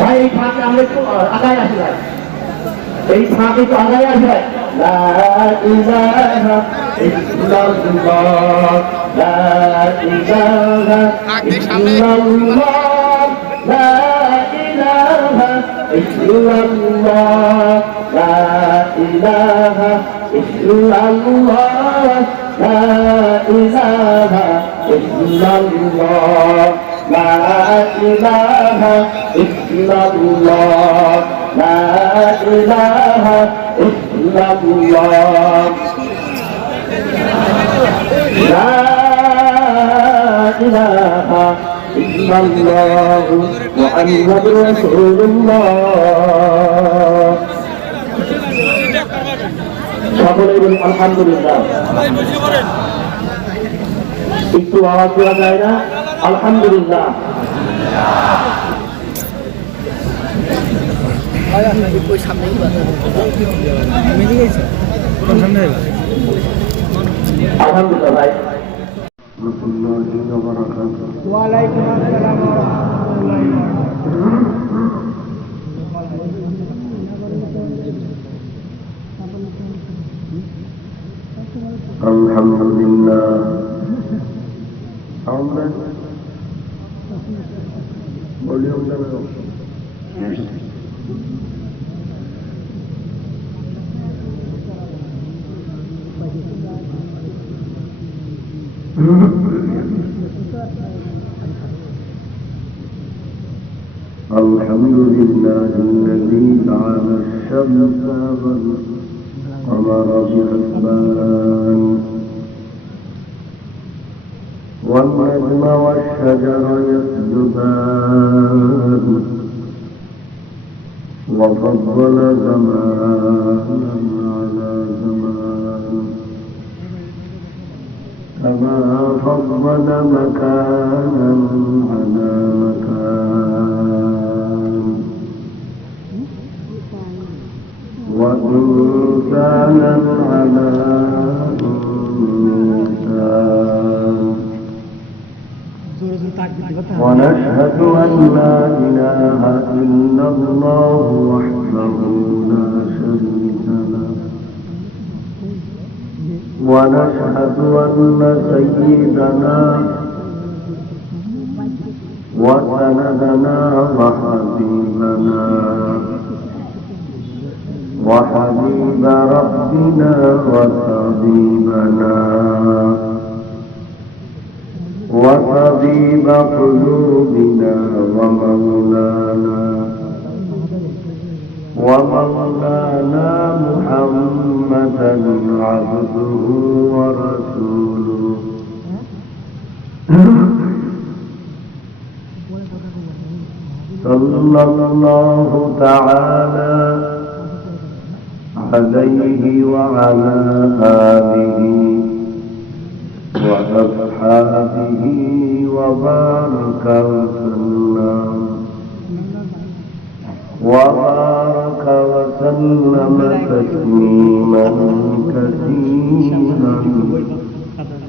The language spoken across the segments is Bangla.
ভাই ফাঁকে আমরা একটু আগায় আসি ভাই, এই ফাঁকে একটু আগায় আসি ভাই। লা ইলাহা ইল্লাল্লাহ, লা ইলাহা ইল্লাল্লাহ, লা ইলাহা ইল্লাল্লাহ, লা ইলাহা ইল্লাল্লাহ, লা ইলাহা ইল্লাল্লাহ, লা ইলাহা ইল্লাল্লাহ, লা ইলাহা ইল্লাল্লাহ, লা ইলাহা ইল্লাল্লাহ মুহাম্মাদুর রাসূলুল্লাহ। সকলেই বলি আলহামদুলিল্লাহ। একটু আওয়াজ দেওয়া যায় না? আলহামদুলিল্লাহ। আলহামদুলিল্লাহ ভাই। ওয়ালাইকুম আসসালাম ওয়া রাহমাতুল্লাহি ওয়া বারাকাতুহু। আলহামদুলিল্লাহ। ভলিউম দাও। الحمد لله الذي جعل الشمس والقمر بحسبان والنجم والشجر يسجدان وفضل زمانا على زمان كما فضل مكانا على مكان وإنسانا على إنسان ونشهد أن لا إله إلا الله وحده لا شريك له ونشهد أن سيدنا وسندنا وحبيبنا وحبيب ربنا وطبيبنا وطبيب قلوبنا ومولانا محمدا عبده ورسوله صلى الله تعالى عليه وعلى آله وأصحابه وبارك وسلم وبارك وسلم تسليما كثيرا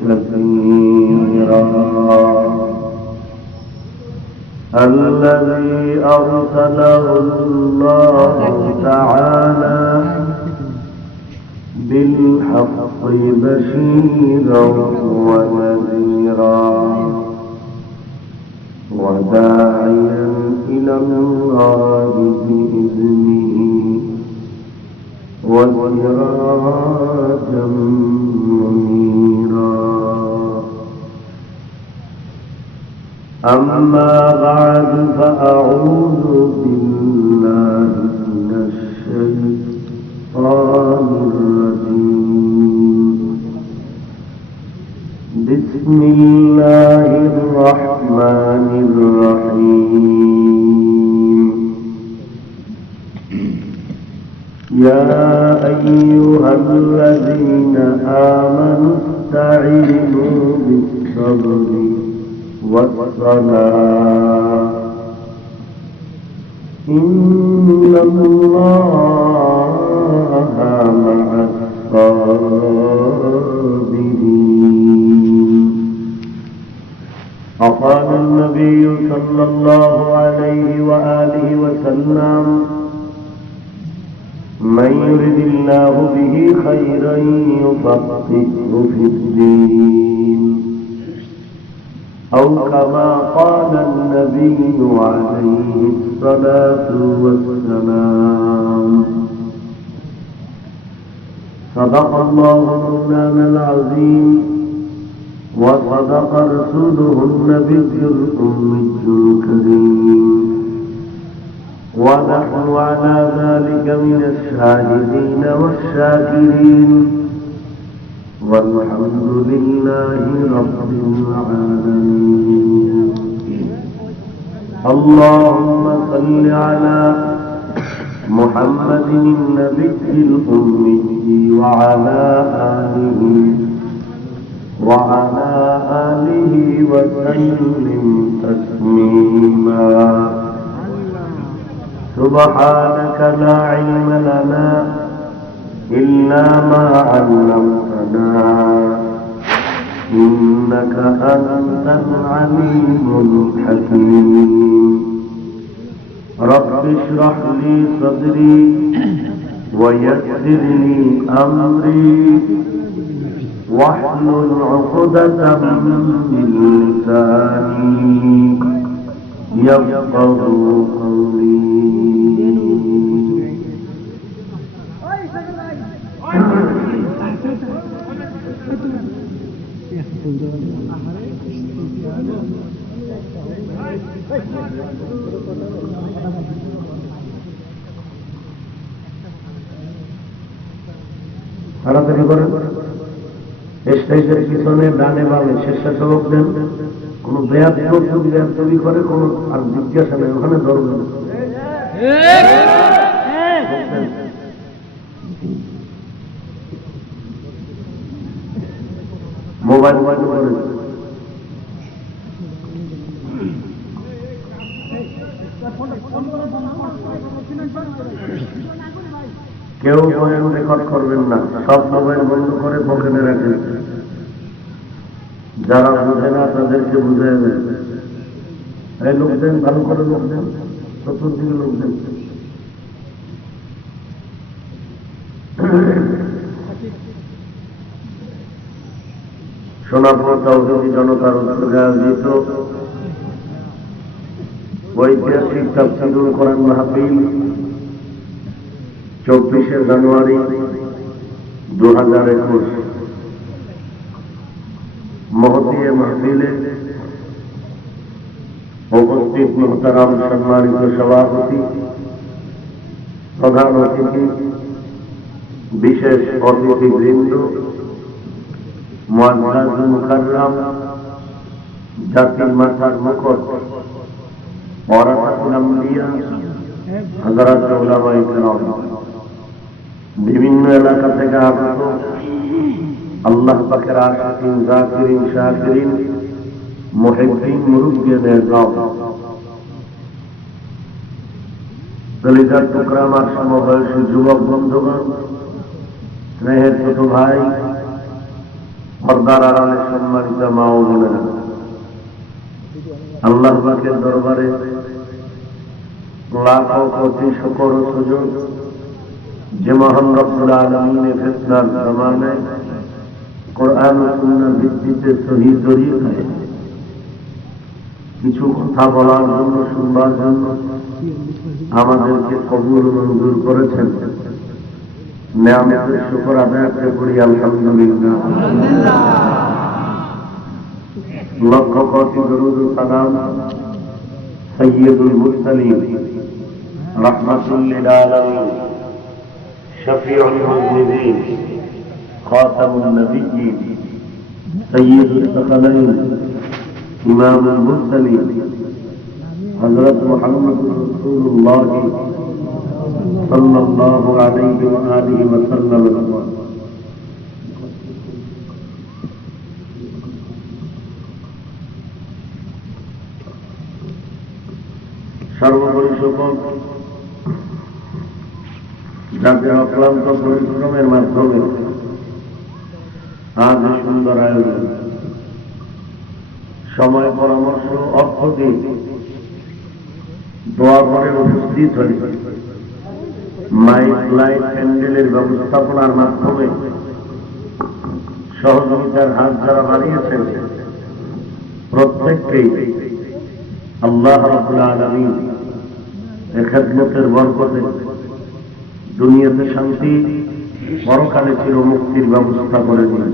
كثيرا. الذي أرسله الله تعالى بالحق بشيرا ونذيرا وداعيا إلى الله بإذنه وسراجا منيرا. أما بعد فأعوذ بالله من الشيطان الرجيم. بسم الله الرحمن الرحيم. يا أيها الذين آمنوا استعينوا بالصبر والصلاة إن الله مع الصابرين. وقال النبي صلى الله عليه وآله وسلم: من يرد الله به خيرا يفقهه في الدين، أو كما قال النبي عليه الصلاة والسلام. صدق الله مولانا العظيم وصدق رسوله النبي الأمي الكريم، ونحن على ذلك من الشاهدين والشاكرين، والحمد لله رب العالمين. اللهم صل على محمد النبي الأمي وعلى آله وسلم تسليما. سبحانك لا علم لنا إلا ما علمتنا إنك أنت العليم الحكيم. رب اشرح لي صدري ويسر لي أمري واحلل عقدة من لساني يفقه قولي. তাড়াতাড়ি করেন। স্টেজের পিছনে ডানে বামে স্বেচ্ছাসেবক দেন। কোন বেয়াদবি করে কোন আর জিজ্ঞাসা নেই, ওখানে ধরবেন। মোবাইল করেন। কেউ মোবাইল রেকর্ড করবেন না, সব মোবাইল বন্ধ করে পকেটে রাখেন। যারা বুঝে না তাদেরকে বুঝাই দেন। এই লোক দেন, ভালো করে লোক দেন, চতুর্দিকে লোক দেন। সোনাপুর তৌহিদি জনতার উদ্যোগে আয়োজিত ঐতিহাসিক তাফসীরুল কোরআন মাহফিল 24শে জানুয়ারি 2021 মহতী মাহফিলে উপস্থিত মুহতারাম সম্মানিত সভাপতি, প্রধান অতিথি, বিশেষ অতিথিবৃন্দ, মুআজ্জাজ মুকাররম, জাতির মাথার মুকুট, ওয়ারাসাতুল আম্বিয়া, হযরত উলামায়ে কেরাম, বিভিন্ন এলাকা থেকে আগত আল্লাহ পাকের আশিকিন, যাকিরিন, শাকিরিন, মুহিব্বিন, মুরুব্বিয়ানের গাঁও, কলিজার টুকরা আমার সমবয়সী যুবক বন্ধুগণ, স্নেহের ছোট ভাই, পর্দার আড়ালে সম্মানিত মা ও বোনেরা, আল্লাহ পাকের দরবারে লাখ কোটি শুকর ও সুযোগ যে মহান রব্বুল আলামিনের ফেতনার জামানায় কোরআন ও সুন্নাহর ভিত্তিতে সহি তরিকায় কিছু কথা বলার জন্য, শুনবার জন্য আমাদেরকে কবুল মঞ্জুর করেছেন। নেয়ামতের শুকর আদায় করি আলহামদুলিল্লাহ। লক্ষ কোটি দরুদ ও সালাম সাইয়্যিদুল মুরসালিন রাহমাতুল লিল আলামিন শফিউল মুযনিবিন খাতামুন নবিয়্যিন সাইয়্যিদুস সাকালাইন ইমামুল মুরসালিন হযরত মুহাম্মদুর রাসূলুল্লাহ সাল্লাল্লাহু আলাইহি ওয়া আলিহি ওয়া সাল্লাম। সর্বোপরি শুকর যাতে অক্লান্ত পরিশ্রমের মাধ্যমে আজ সুন্দর আয়োজন, সময় পরামর্শ অর্থ দিয়ে দোয়া করে উপস্থিত হয়ে মাইক লাইট প্যান্ডেলের ব্যবস্থাপনার মাধ্যমে সহযোগিতার হাত যারা বাড়িয়েছেন প্রত্যেককেই আল্লাহ রাব্বুল আলামিন এর খেদমতের বরকতে দুনিয়াতে শান্তি, পরকালে চির মুক্তির ব্যবস্থা করে দিন।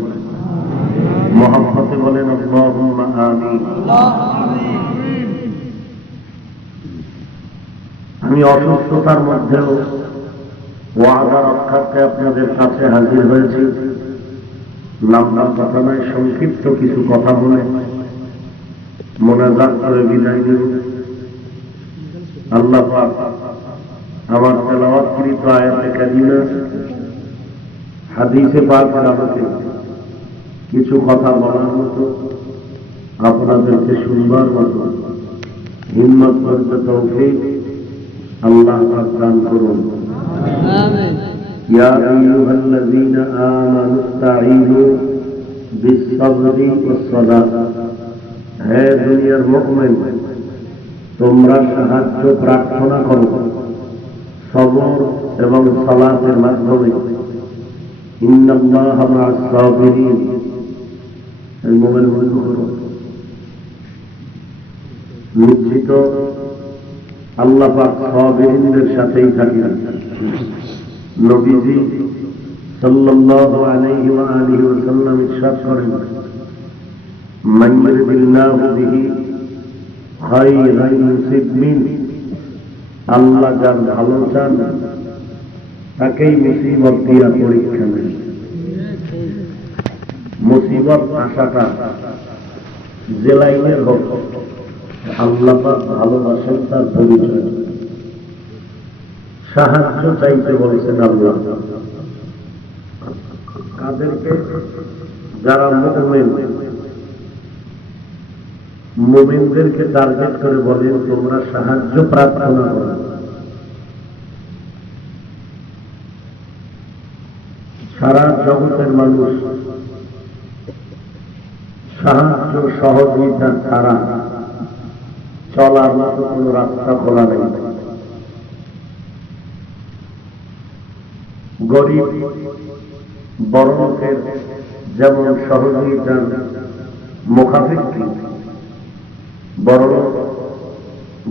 মহব্বতে বলেন আল্লাহুম্মা আমিন। আমি অসুস্থতার মধ্যেও ওয়াদা রক্ষার্থে আপনাদের কাছে হাজির হয়েছি। লম্বা কথা নয়, সংক্ষিপ্ত কিছু কথা বলে মোনাজাত করে বিদায় দেব। আল্লাহ পাক আমার তেলাওয়াতকৃত আয়াতে কারিমা, হাদিসে পাক আমাকে কিছু কথা বলার মতো, আপনাদেরকে শুনবার মতো হিম্মত করতে তৌফিক আল্লাহ পাক দান করুন। আমিন। ইয়া আইয়ুহাল্লাযীনা আমানু ইসতাঈনু বিস-সাবরি ওয়াস-সালাত। হে দুনিয়ার মুমিন, তোমরা সাহায্য প্রার্থনা করো সবর এবং সালাতের মাধ্যমে। ইন্নাল্লাহা মা'আস-সাবিরিন। এই মোবাইল বন্ধ করো। নিশ্চিত আল্লাহ পাক সাবিরিনদের সাথেই থাকেন। নবীজি সাল্লাল্লাহু আলাইহি ওয়া আলিহি ওয়া সাল্লাম ইরশাদ করেন, মান ইউরিদিল্লাহু বিহি খায়রান ইউসিব মিন। আল্লাহ যার ভালো চান তাকেই মুসিবত দিয়া পরীক্ষা নেন। মুসিবত আসাটা যে লাইনের হোক, আল্লাহ পাক ভালোবাসেন তার পরিচয়। সাহায্য চাইতে বলছেন আল্লাহ কাদেরকে? যারা মুমিন, মুমিনদেরকে টার্গেট করে বলেন তোমরা সাহায্য প্রার্থনা করো। সারা জগতের মানুষ সাহায্য সহযোগিতা ছাড়া চলার মতো কোন রাস্তা খোলা নেই। গরিব বড় লোকের যেমন সহযোগিতার মুখাপেক্ষী, বড় লোক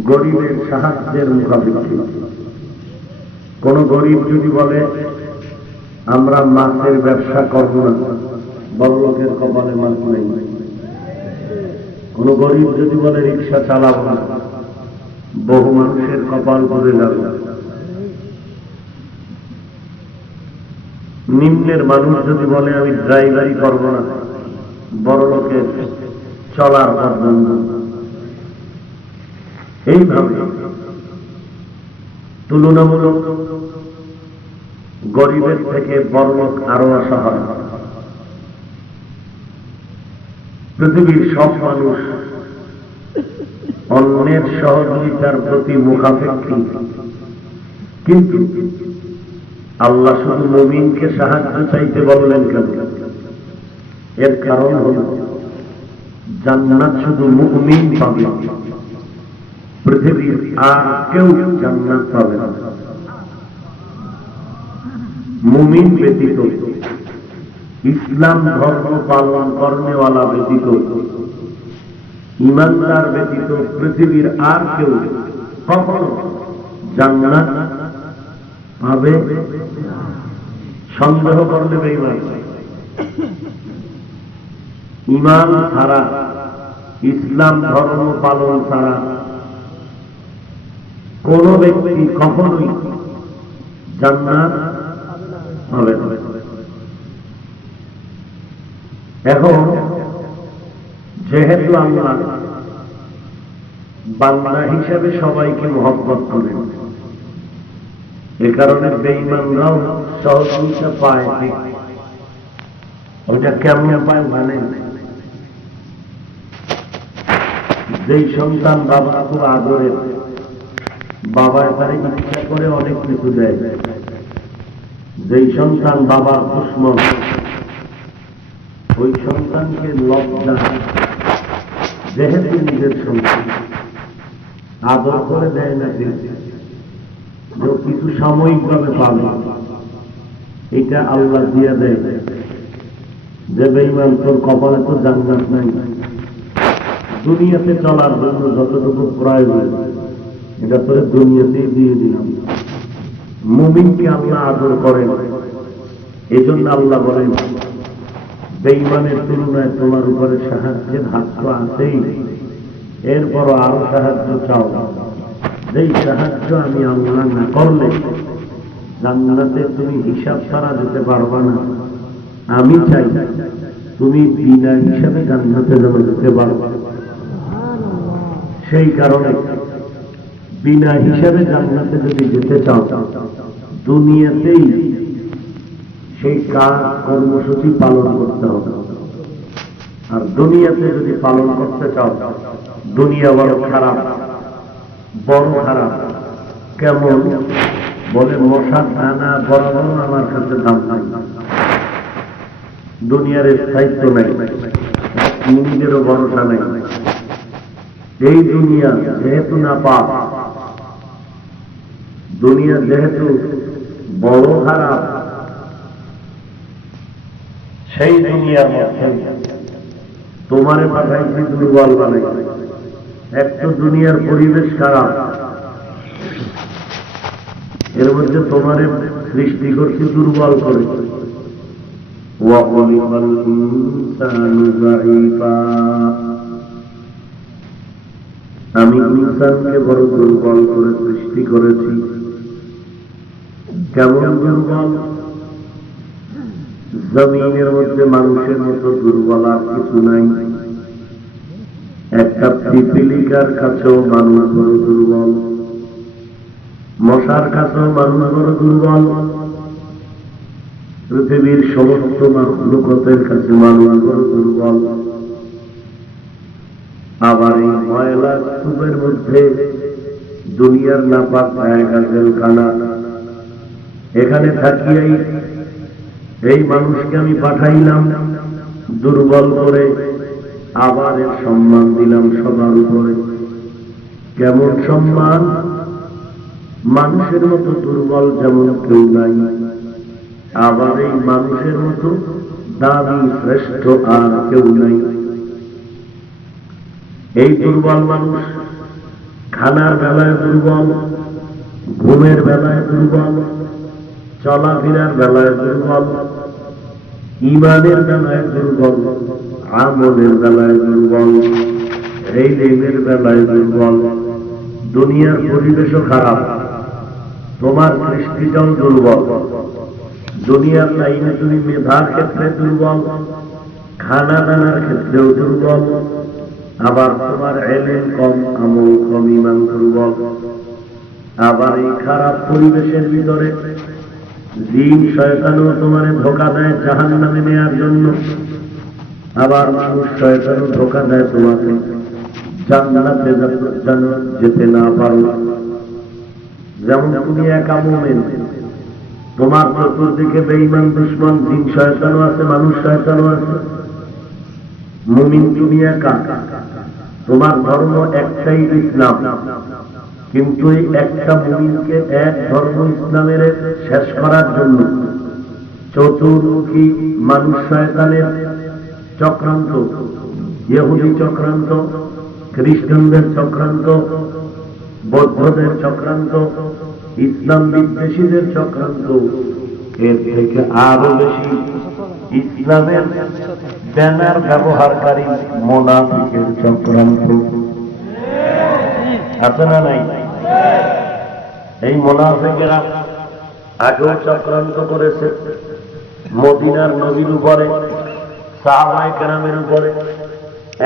গরিবের সাহায্যের মুখাপেক্ষী। কোন গরিব যদি বলে আমরা মাছের ব্যবসা করব না, বড় লোকের কপালে মাছ নেই। কোন গরিব যদি বলে রিক্সা চালাবো না, বহু মানুষের কপাল করে যাবে। নিম্নের মানুষ যদি বলে আমি ড্রাইভারি করব না, বড় লোকের চলার পথ বন্ধ। এইভাবে তুলনামূলক গরিবের থেকে বড়লোক আরো অসহায়। পৃথিবীর সব মানুষ অন্যের সহযোগিতার প্রতি মুখাপেক্ষী, কিন্তু আল্লাহ শুধু মুমিনকে সাহায্য চাইতে বললেন কেন? এর কারণ হল জান্নাত শুধু মুমিন পাবে, পৃথিবীর আর কেউ জান্নাত পাবে না। মুমিন ব্যতীত, ইসলাম ধর্ম পালন করনেওয়ালা ব্যতীত, ইমানদার ব্যতীত পৃথিবীর আর কেউ কখনো জান্নাত পাবে? সন্দেহ করলে বেঈমান। ঈমান ছাড়া, ইসলাম ধর্ম পালন ছাড়া কোন ব্যক্তি কখনোই জান্নাত পাবে না। এখন যেহেতু আল্লাহ বান্দা হিসেবে সবাইকে মহব্বত করেন, এ কারণে বেঈমানরাও সহযোগিতা পায়। ওইটা কেমন পায় জানেন? যেই সন্তান বাবা খুব আদরের, বাবা তারে ইচ্ছা করে অনেক কিছু দেয়। যেই সন্তান বাবার দুশমন, ওই সন্তানকে লজ্জা, যেহেতু নিজের সন্তান আদর করে দেয় না, যে কিছু সাময়িকভাবে পাবে, এটা আল্লাহ দিয়ে দেয়। যে বেঈমান তোর কপালে তো জান্নাত নাই, দুনিয়াতে চলার জন্য যতটুকু প্রয়োজন এটা তোর দুনিয়াতেই দিয়ে দিলাম। মুমিনকে আল্লাহ আদর করেন, এই জন্য আল্লাহ বলেন বেঈমানের তুলনায় তোমার উপরে সাহায্যের হাত তো আছেই, এরপরও আরো সাহায্য চাও। যেই সাহায্য আমি আল্লাহ না করলে জান্নাতে তুমি হিসাব ছাড়া যেতে পারবা না। আমি চাই তুমি বিনা হিসাবে জান্নাতে যেতে পারবা। সেই কারণে বিনা হিসাবে জান্নাতে যদি যেতে চাও, দুনিয়াতেই সেই কাজ কর্মসূচি পালন করতে হবে। আর দুনিয়াতে যদি পালন করতে চাও, দুনিয়া বড় খারাপ, বড় খারাপ। কেমন? বলে মশার দানা বড় বড় আমার কাছে দাম নাই, দুনিয়ার স্থায়িত্ব নাই, নিজেরও ভরসা নাই। এই দুনিয়া যেহেতু না পাপ, দুনিয়া যেহেতু বড় খারাপ, সেই দুনিয়ার মধ্যে তোমারে পাঠাইছি দুর্বল বানাই। এক তো দুনিয়ার পরিবেশ খারাপ, এর মধ্যে তোমারে সৃষ্টি করছি দুর্বল করে। আমি ইনসানকে বড় দুর্বল করে সৃষ্টি করেছি। কেমন দুর্বল? জমিনের মধ্যে মানুষের মতো দুর্বল আর কিছু নাই। একটা পিপিলিকার কাছেও মানুষ বড় দুর্বল, মশার কাছেও মানুষ বড় দুর্বল, পৃথিবীর সমস্ত মাখলুকাতের কাছে মানুষ বড় দুর্বল। আবার এই ময়লা স্তূপের মধ্যে দুনিয়ার নাপাক জায়গা জেলখানা, এখানে থাকিয়াই এই মানুষকে আমি পাঠাইলাম দুর্বল করে, আবার এর সম্মান দিলাম সবার উপরে। কেমন সম্মান? মানুষের মতো দুর্বল যেমন কেউ নাই, আবার এই মানুষের মতো দাবি শ্রেষ্ঠ আর কেউ নাই। এই দুর্বল মানুষ খানার বেলায় দুর্বল, ঘুমের বেলায় দুর্বল, চলাফেরার বেলায় দুর্বল, ঈমানের বেলায় দুর্বল, আমলের বেলায় দুর্বল, এই দেহের বেলায় দুর্বল। দুনিয়ার পরিবেশও খারাপ, তোমার সৃষ্টিটাও দুর্বল। দুনিয়ার লাইনে তুমি মেধার ক্ষেত্রে দুর্বল, খানা দানার ক্ষেত্রেও দুর্বল, আবার তোমার ইলম কম, আমল কম, ঈমান দুর্বল। আবার এই খারাপ পরিবেশের ভিতরে জিন শয়তানও তোমারে ধোঁকা দেয় জাহান্নামে নেওয়ার জন্য, আবার মানুষ শয়তানও ধোঁকা দেয় তোমাকে জান্নাতে যেতে না পারো। যেমন তুমি একা মুমিন, তোমার চতুর্দিকে বেঈমান দুশমন জিন শয়তানও আছে, মানুষ শয়তানও আছে। মুমিন তুমি একা, তোমার ধর্ম একটাই ইসলাম, কিন্তু এই একটা মুমিনকে এক ধর্ম ইসলামের শেষ করার জন্য চতুর্মুখী মানুষ শয়তানের চক্রান্ত, ইহুদি চক্রান্ত, খ্রিস্টানদের চক্রান্ত, বৌদ্ধদের চক্রান্ত, ইসলাম বিদ্বেষীদের চক্রান্ত, এর থেকে আরো বেশি ইসলামের ব্যানার ব্যবহারকারী মুনাফিকের চক্রান্ত আছে না নাই? এই মুনাফিকেরা আগেও চক্রান্ত করেছে মদিনার নবীর উপরে, সাহাবায়ে কেরামের উপরে,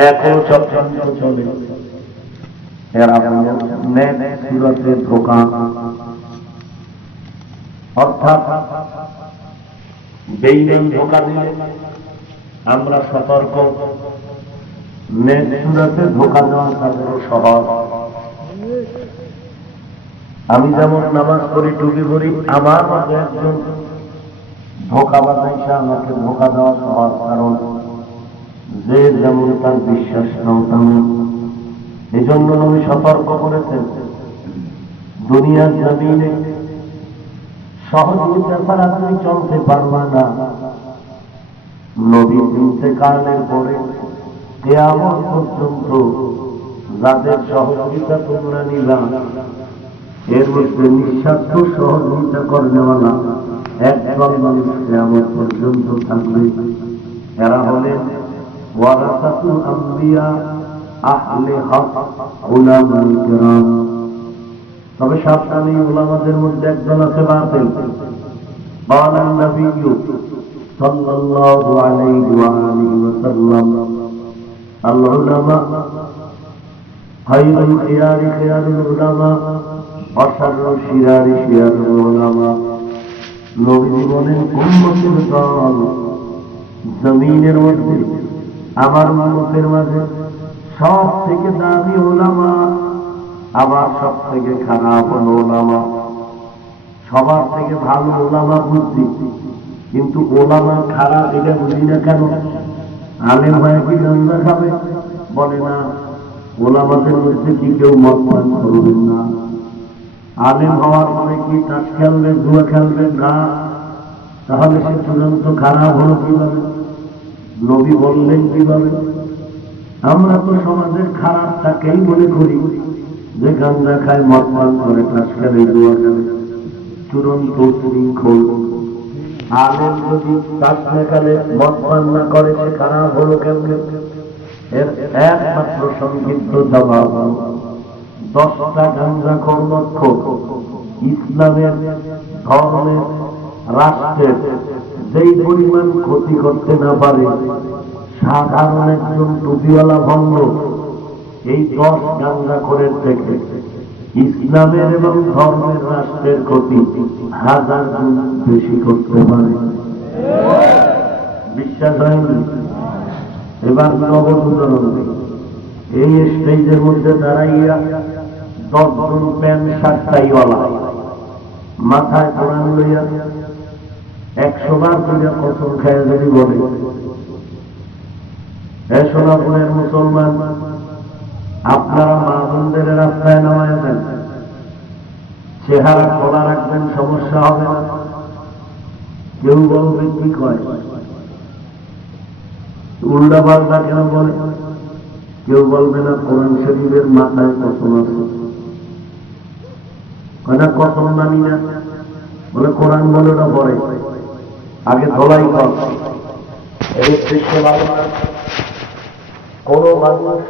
এখনো চক্রান্ত চলে। এরা সুরতে ধোঁকা, অর্থাৎ বেঈমান ধোঁকা দিলে আমরা সতর্ক, সুরতে ধোঁকা দেওয়া তাদেরও সহজ। আমি যেমন নামাজ পড়ি, টুপি পড়ি, আমার মধ্যে একজন ধোঁকা বানাইছে, আমাকে ধোঁকা দেওয়া সহজ, কারণ যে যেমন তার বিশ্বাস নাও তেমন। এই জন্য আমি সতর্ক করেছেন, দুনিয়ার জমিনে সহযোগিতা ছাড়া তুমি চলতে পারবা না। নবী ইন্তেকালের পরে কিয়ামত পর্যন্ত যাদের সহযোগিতা তোমরা নিলা, এর মধ্যে নিঃস্বার্থ সহযোগিতা করেনেওয়ালা একদল মানুষ কিয়ামত পর্যন্ত থাকবে। এরা হলেন ওয়ারাসাতুল আম্বিয়া, আহলে হক, উলামায়ে কেরাম। তবে সাবধানী, উলামাদের মধ্যে একজন আছে বাতিল। قال النبي صلى الله عليه وآله وسلم العلماء خير الخيار خيار العلماء وشر الشرار شرار العلماء। নবী বলেন, উম্মতের দল জমিনের মধ্যে, আমার উম্মতের মাঝে সব থেকে দামি উলামা, আবার সব থেকে খারাপ হলো ওলামা। সবার থেকে ভালো ওলামা বুঝছি, কিন্তু ওলামা খারাপ এটা বুঝি না কেন? আলেম হয়ে কি গাঁজা খাবে? বলে না। ওলামাদের মধ্যে কি কেউ মদ পান করবেন না? আলেম হওয়ার পরে কি তাস খেলবেন, জুয়া খেলবেন না? তাহলে সে চূড়ান্ত খারাপ হলো কিভাবে? নবী বললেন কিভাবে? আমরা তো সমাজের খারাপটাকেই মনে করি, যে গাঁজা খায়, মদ পান করে, তাস খেলে, জুয়া খেলে, চূড়ান্ত শৃঙ্খল। আলেম যদি তাস না খেলে, মদ পান না করে, সে খারাপ হলো কেমনে? এর একমাত্র সংক্ষিপ্ত জবাব, 10টা গাঁজাখোর মদখোর ইসলামের, ধর্মের, রাষ্ট্রের যেই পরিমাণ ক্ষতি করতে না পারে সাধারণ একজন টুপিওয়ালা ভণ্ড, এই 10 গাঁজাখোরের থেকে ইসলামের এবং ধর্মের, রাষ্ট্রের ক্ষতি 1000 গুণ বেশি করতে পারে। বিশ্বাস হয়নি? এবার নগদ উদাহরণ দিই। এই স্টেজের মধ্যে দাঁড়াইয়া 10 জন প্যান্ট শার্টটাইওয়ালা মাথায় কোরআন লইয়া 100 বার করে কসম খায়া যদি বলে, হে সোনাপুরের মুসলমান, আপনারা মা বোনদের রাস্তায় নামায় দেন, চেহারা খোলা রাখবেন, সমস্যা হবে না। কেউ বলবে কি কয়, উল্টা পাল্টা কেন বলে? কেউ বলবে না কোরআন শরীফের মাথায় কসম আছে, কয়না কসম মানি না, বলে কোরআন বলে না, পরে আগে ধোলাই কর। এই সৃষ্টি ভালো না। কোন মানুষ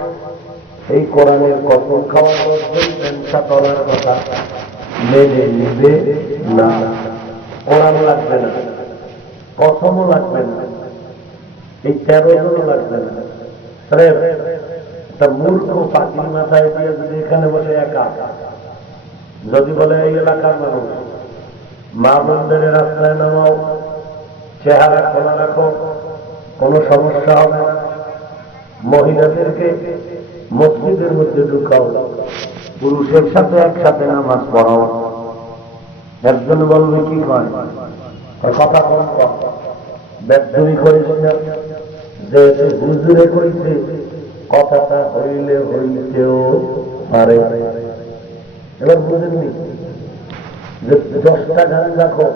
এই কোরআনের কসম খাওয়ার মধ্যে ব্যবসা করার কথা মেনে নিবে না। কোরআন লাগবে না, কসমও লাগবে না, এই 13 লাগবে না। একটা মূর্খ পাখির মাথায় দিয়ে যদি এখানে বসে একা যদি বলে, এই এলাকার মানুষ মা বোনদের রাস্তায় নামাও, চেহারা খোলা রাখো, কোনো সমস্যা হবে না, মহিলাদেরকে মসজিদের মধ্যে ঢুকাও, পুরুষের সাথে একসাথে নামাজ পড়াও, একজন বলবে কি কয় কথা কম কম ব্যক্তি করিস না, যে হুজুরে কইছে কথাটা হইলে হইতেও পারে। এবার বুঝেননি যে 10টা গান রাখো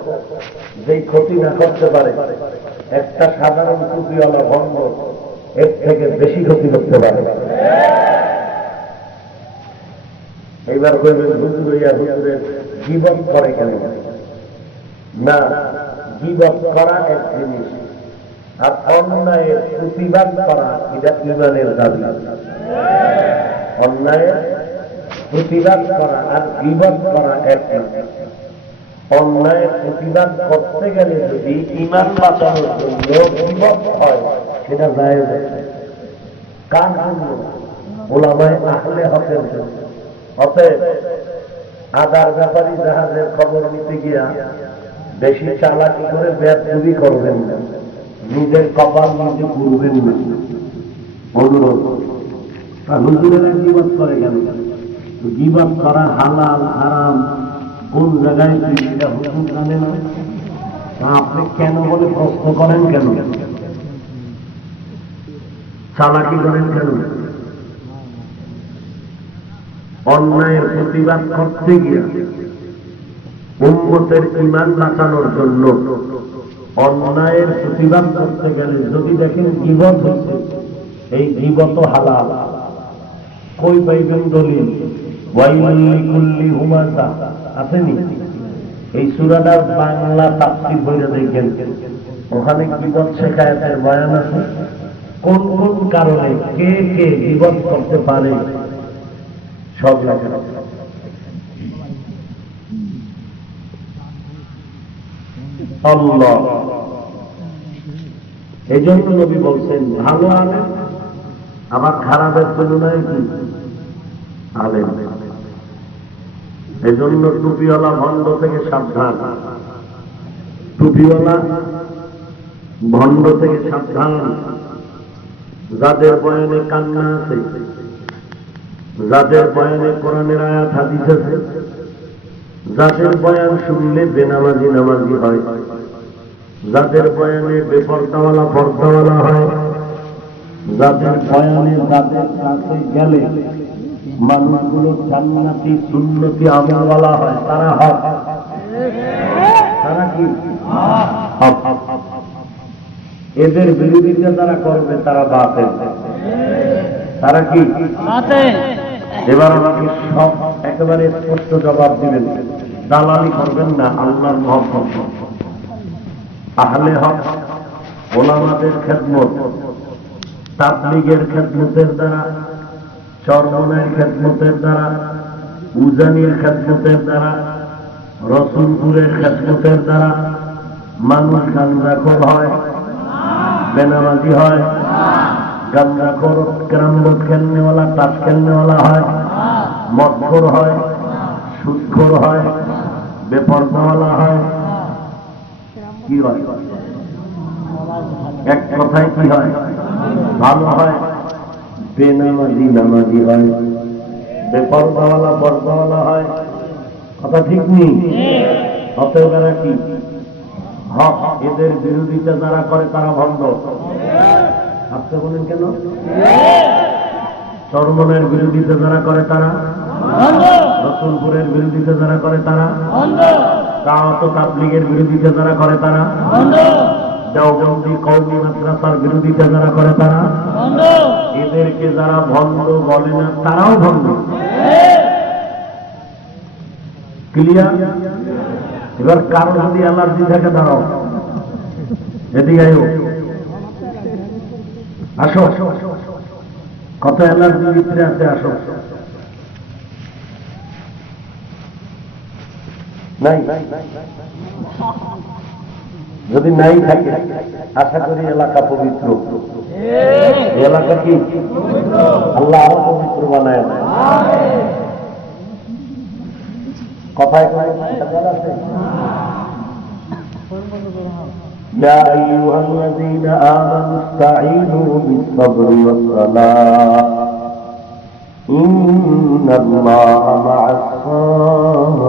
যেই ক্ষতি না করতে পারে, একটা সাধারণ টুপিওয়ালা ভঙ্গ এর থেকে বেশি ক্ষতি করতে পারে। এইবার কইবেন হুজুর হইয়া হুজুরের জীবন করে কেন? না, জীবন করা এক জিনিস, আর অন্যায়ের প্রতিবাদ করা এটা ইমানের দাবি। অন্যায়ের প্রতিবাদ করা আর বিবাদ করা এক না। অন্যায়ের প্রতিবাদ করতে গেলে যদি ইমান বাঁচানোর জন্য বিবাদ হয়, সেটা যায় কার জন্য? ওলামায়ে আহলে হকের জন্য। অতএব আদার ব্যাপারী জাহাজের খবর নিতে গিয়া বেশি চালাকি করে বেয়াদবি করবেন না, নিজের কপাল নিজে ঘুরবেন না। অনুরোধ। হুজুরেরা গীবত করে কেন? গীবত করা হালাল হারাম কোন জায়গায় সেটা হুজুর জানে না? আপনি কেন বলে প্রশ্ন করেন কেন? চালাকি করেন কেন? অন্যায়ের প্রতিবাদ করতে গিয়ে উম্মতের ঈমান বাঁচানোর জন্য অন্যায়ের প্রতিবাদ করতে গেলে যদি দেখেন গীবত হচ্ছে, এই গীবত হালাল। কই পাইবেন দলিল? ওয়াইলুল লিকুল্লি হুমাযা আসেনি? এই সূরাটার বাংলা তাফসীর বইটা দেখেন, ওখানে গীবত শেখায়েতের বয়ান আছে। কোন কোন কারণে কে কে গীবত করতে পারে সব লেখা। আল্লাহ এই জন্য নবী বলছেন ভালো আলেম আবার খারাপের তুলনায় কি আলেম। এই জন্য টুপিওয়ালা ভণ্ড থেকে সাবধান, টুপিওয়ালা ভণ্ড থেকে সাবধান। যাদের বয়ানে কান্না আছে, যাদের বয়ানে কোরআনের আয়াত হাদিস আছে, যাদের বয়ান শুনলে বেনামাজি নামাজি হয়, যাদের বয়ানে বেপর্দাওয়ালা পর্দাওয়ালা হয়, যাদের বয়ানে যাদের কাছে গেলে মানুষগুলো জান্নাতি সুন্নতি আমলওয়ালা হয়, তারা হক। তারা কি হক? এদের বিরোধিতা যারা করবে তারা বাতিল। তারা কি বাতিল? এবার আমাকে সব একেবারে স্পষ্ট জবাব দিবেন, দালালি করবেন না, আল্লাহর মহব্বত। আহলে হক ওলামাদের খেদমত, তাবলীগের খেদমতের দ্বারা, চরমনের খেদমতের দ্বারা, উজানির খেদমতের দ্বারা, রসুলপুরের খেদমতের দ্বারা মানুষ গাঞ্জাখোর হয়, বেনামাজি হয়, গাঞ্জাখোর, ক্যারামবোর্ড খেলনেওয়ালা, তাস খেলনেওয়ালা হয়, মদখোর হয়, সুদখোর হয়, বেপরদাওয়ালা হয়। কি হয়? এক কথায় কি হয়? ভালো হয়। বেনামাজি নামাজি হয়, বেপরদাওয়ালা পর্দাওয়ালা হয়। কথা ঠিক নেই? অতএব এরা কি হক? এদের বিরোধিতা যারা করে তারা ভণ্ড। আপনি বলেন কেন? চরমনের বিরোধিতা যারা করে তারা ভণ্ড, রসুলপুরের বিরোধিতা যারা করে তারা ভণ্ড, দাওয়াত ও তাবলীগের বিরোধিতা যারা করে তারা ভণ্ড, দেওবন্দি কওমি মাদ্রাসার বিরোধিতা যারা করে তারা ভণ্ড। এদেরকে যারা ভণ্ড বলে না তারাও ভণ্ড। ক্লিয়ার? এবার কারো যদি অ্যালার্জি থাকে দাঁড়াও, এদিকে আসো, কত অ্যালার্জি ভিতরে আছে, আসো। নাই? যদি নাই থাকে আশা করি এলাকা পবিত্র। এলাকা কি আল্লাহ আরো পবিত্র বানায়। কথায় আছে, يا أيها الذين آمنوا استعينوا بالصبر والصلاة إن الله مع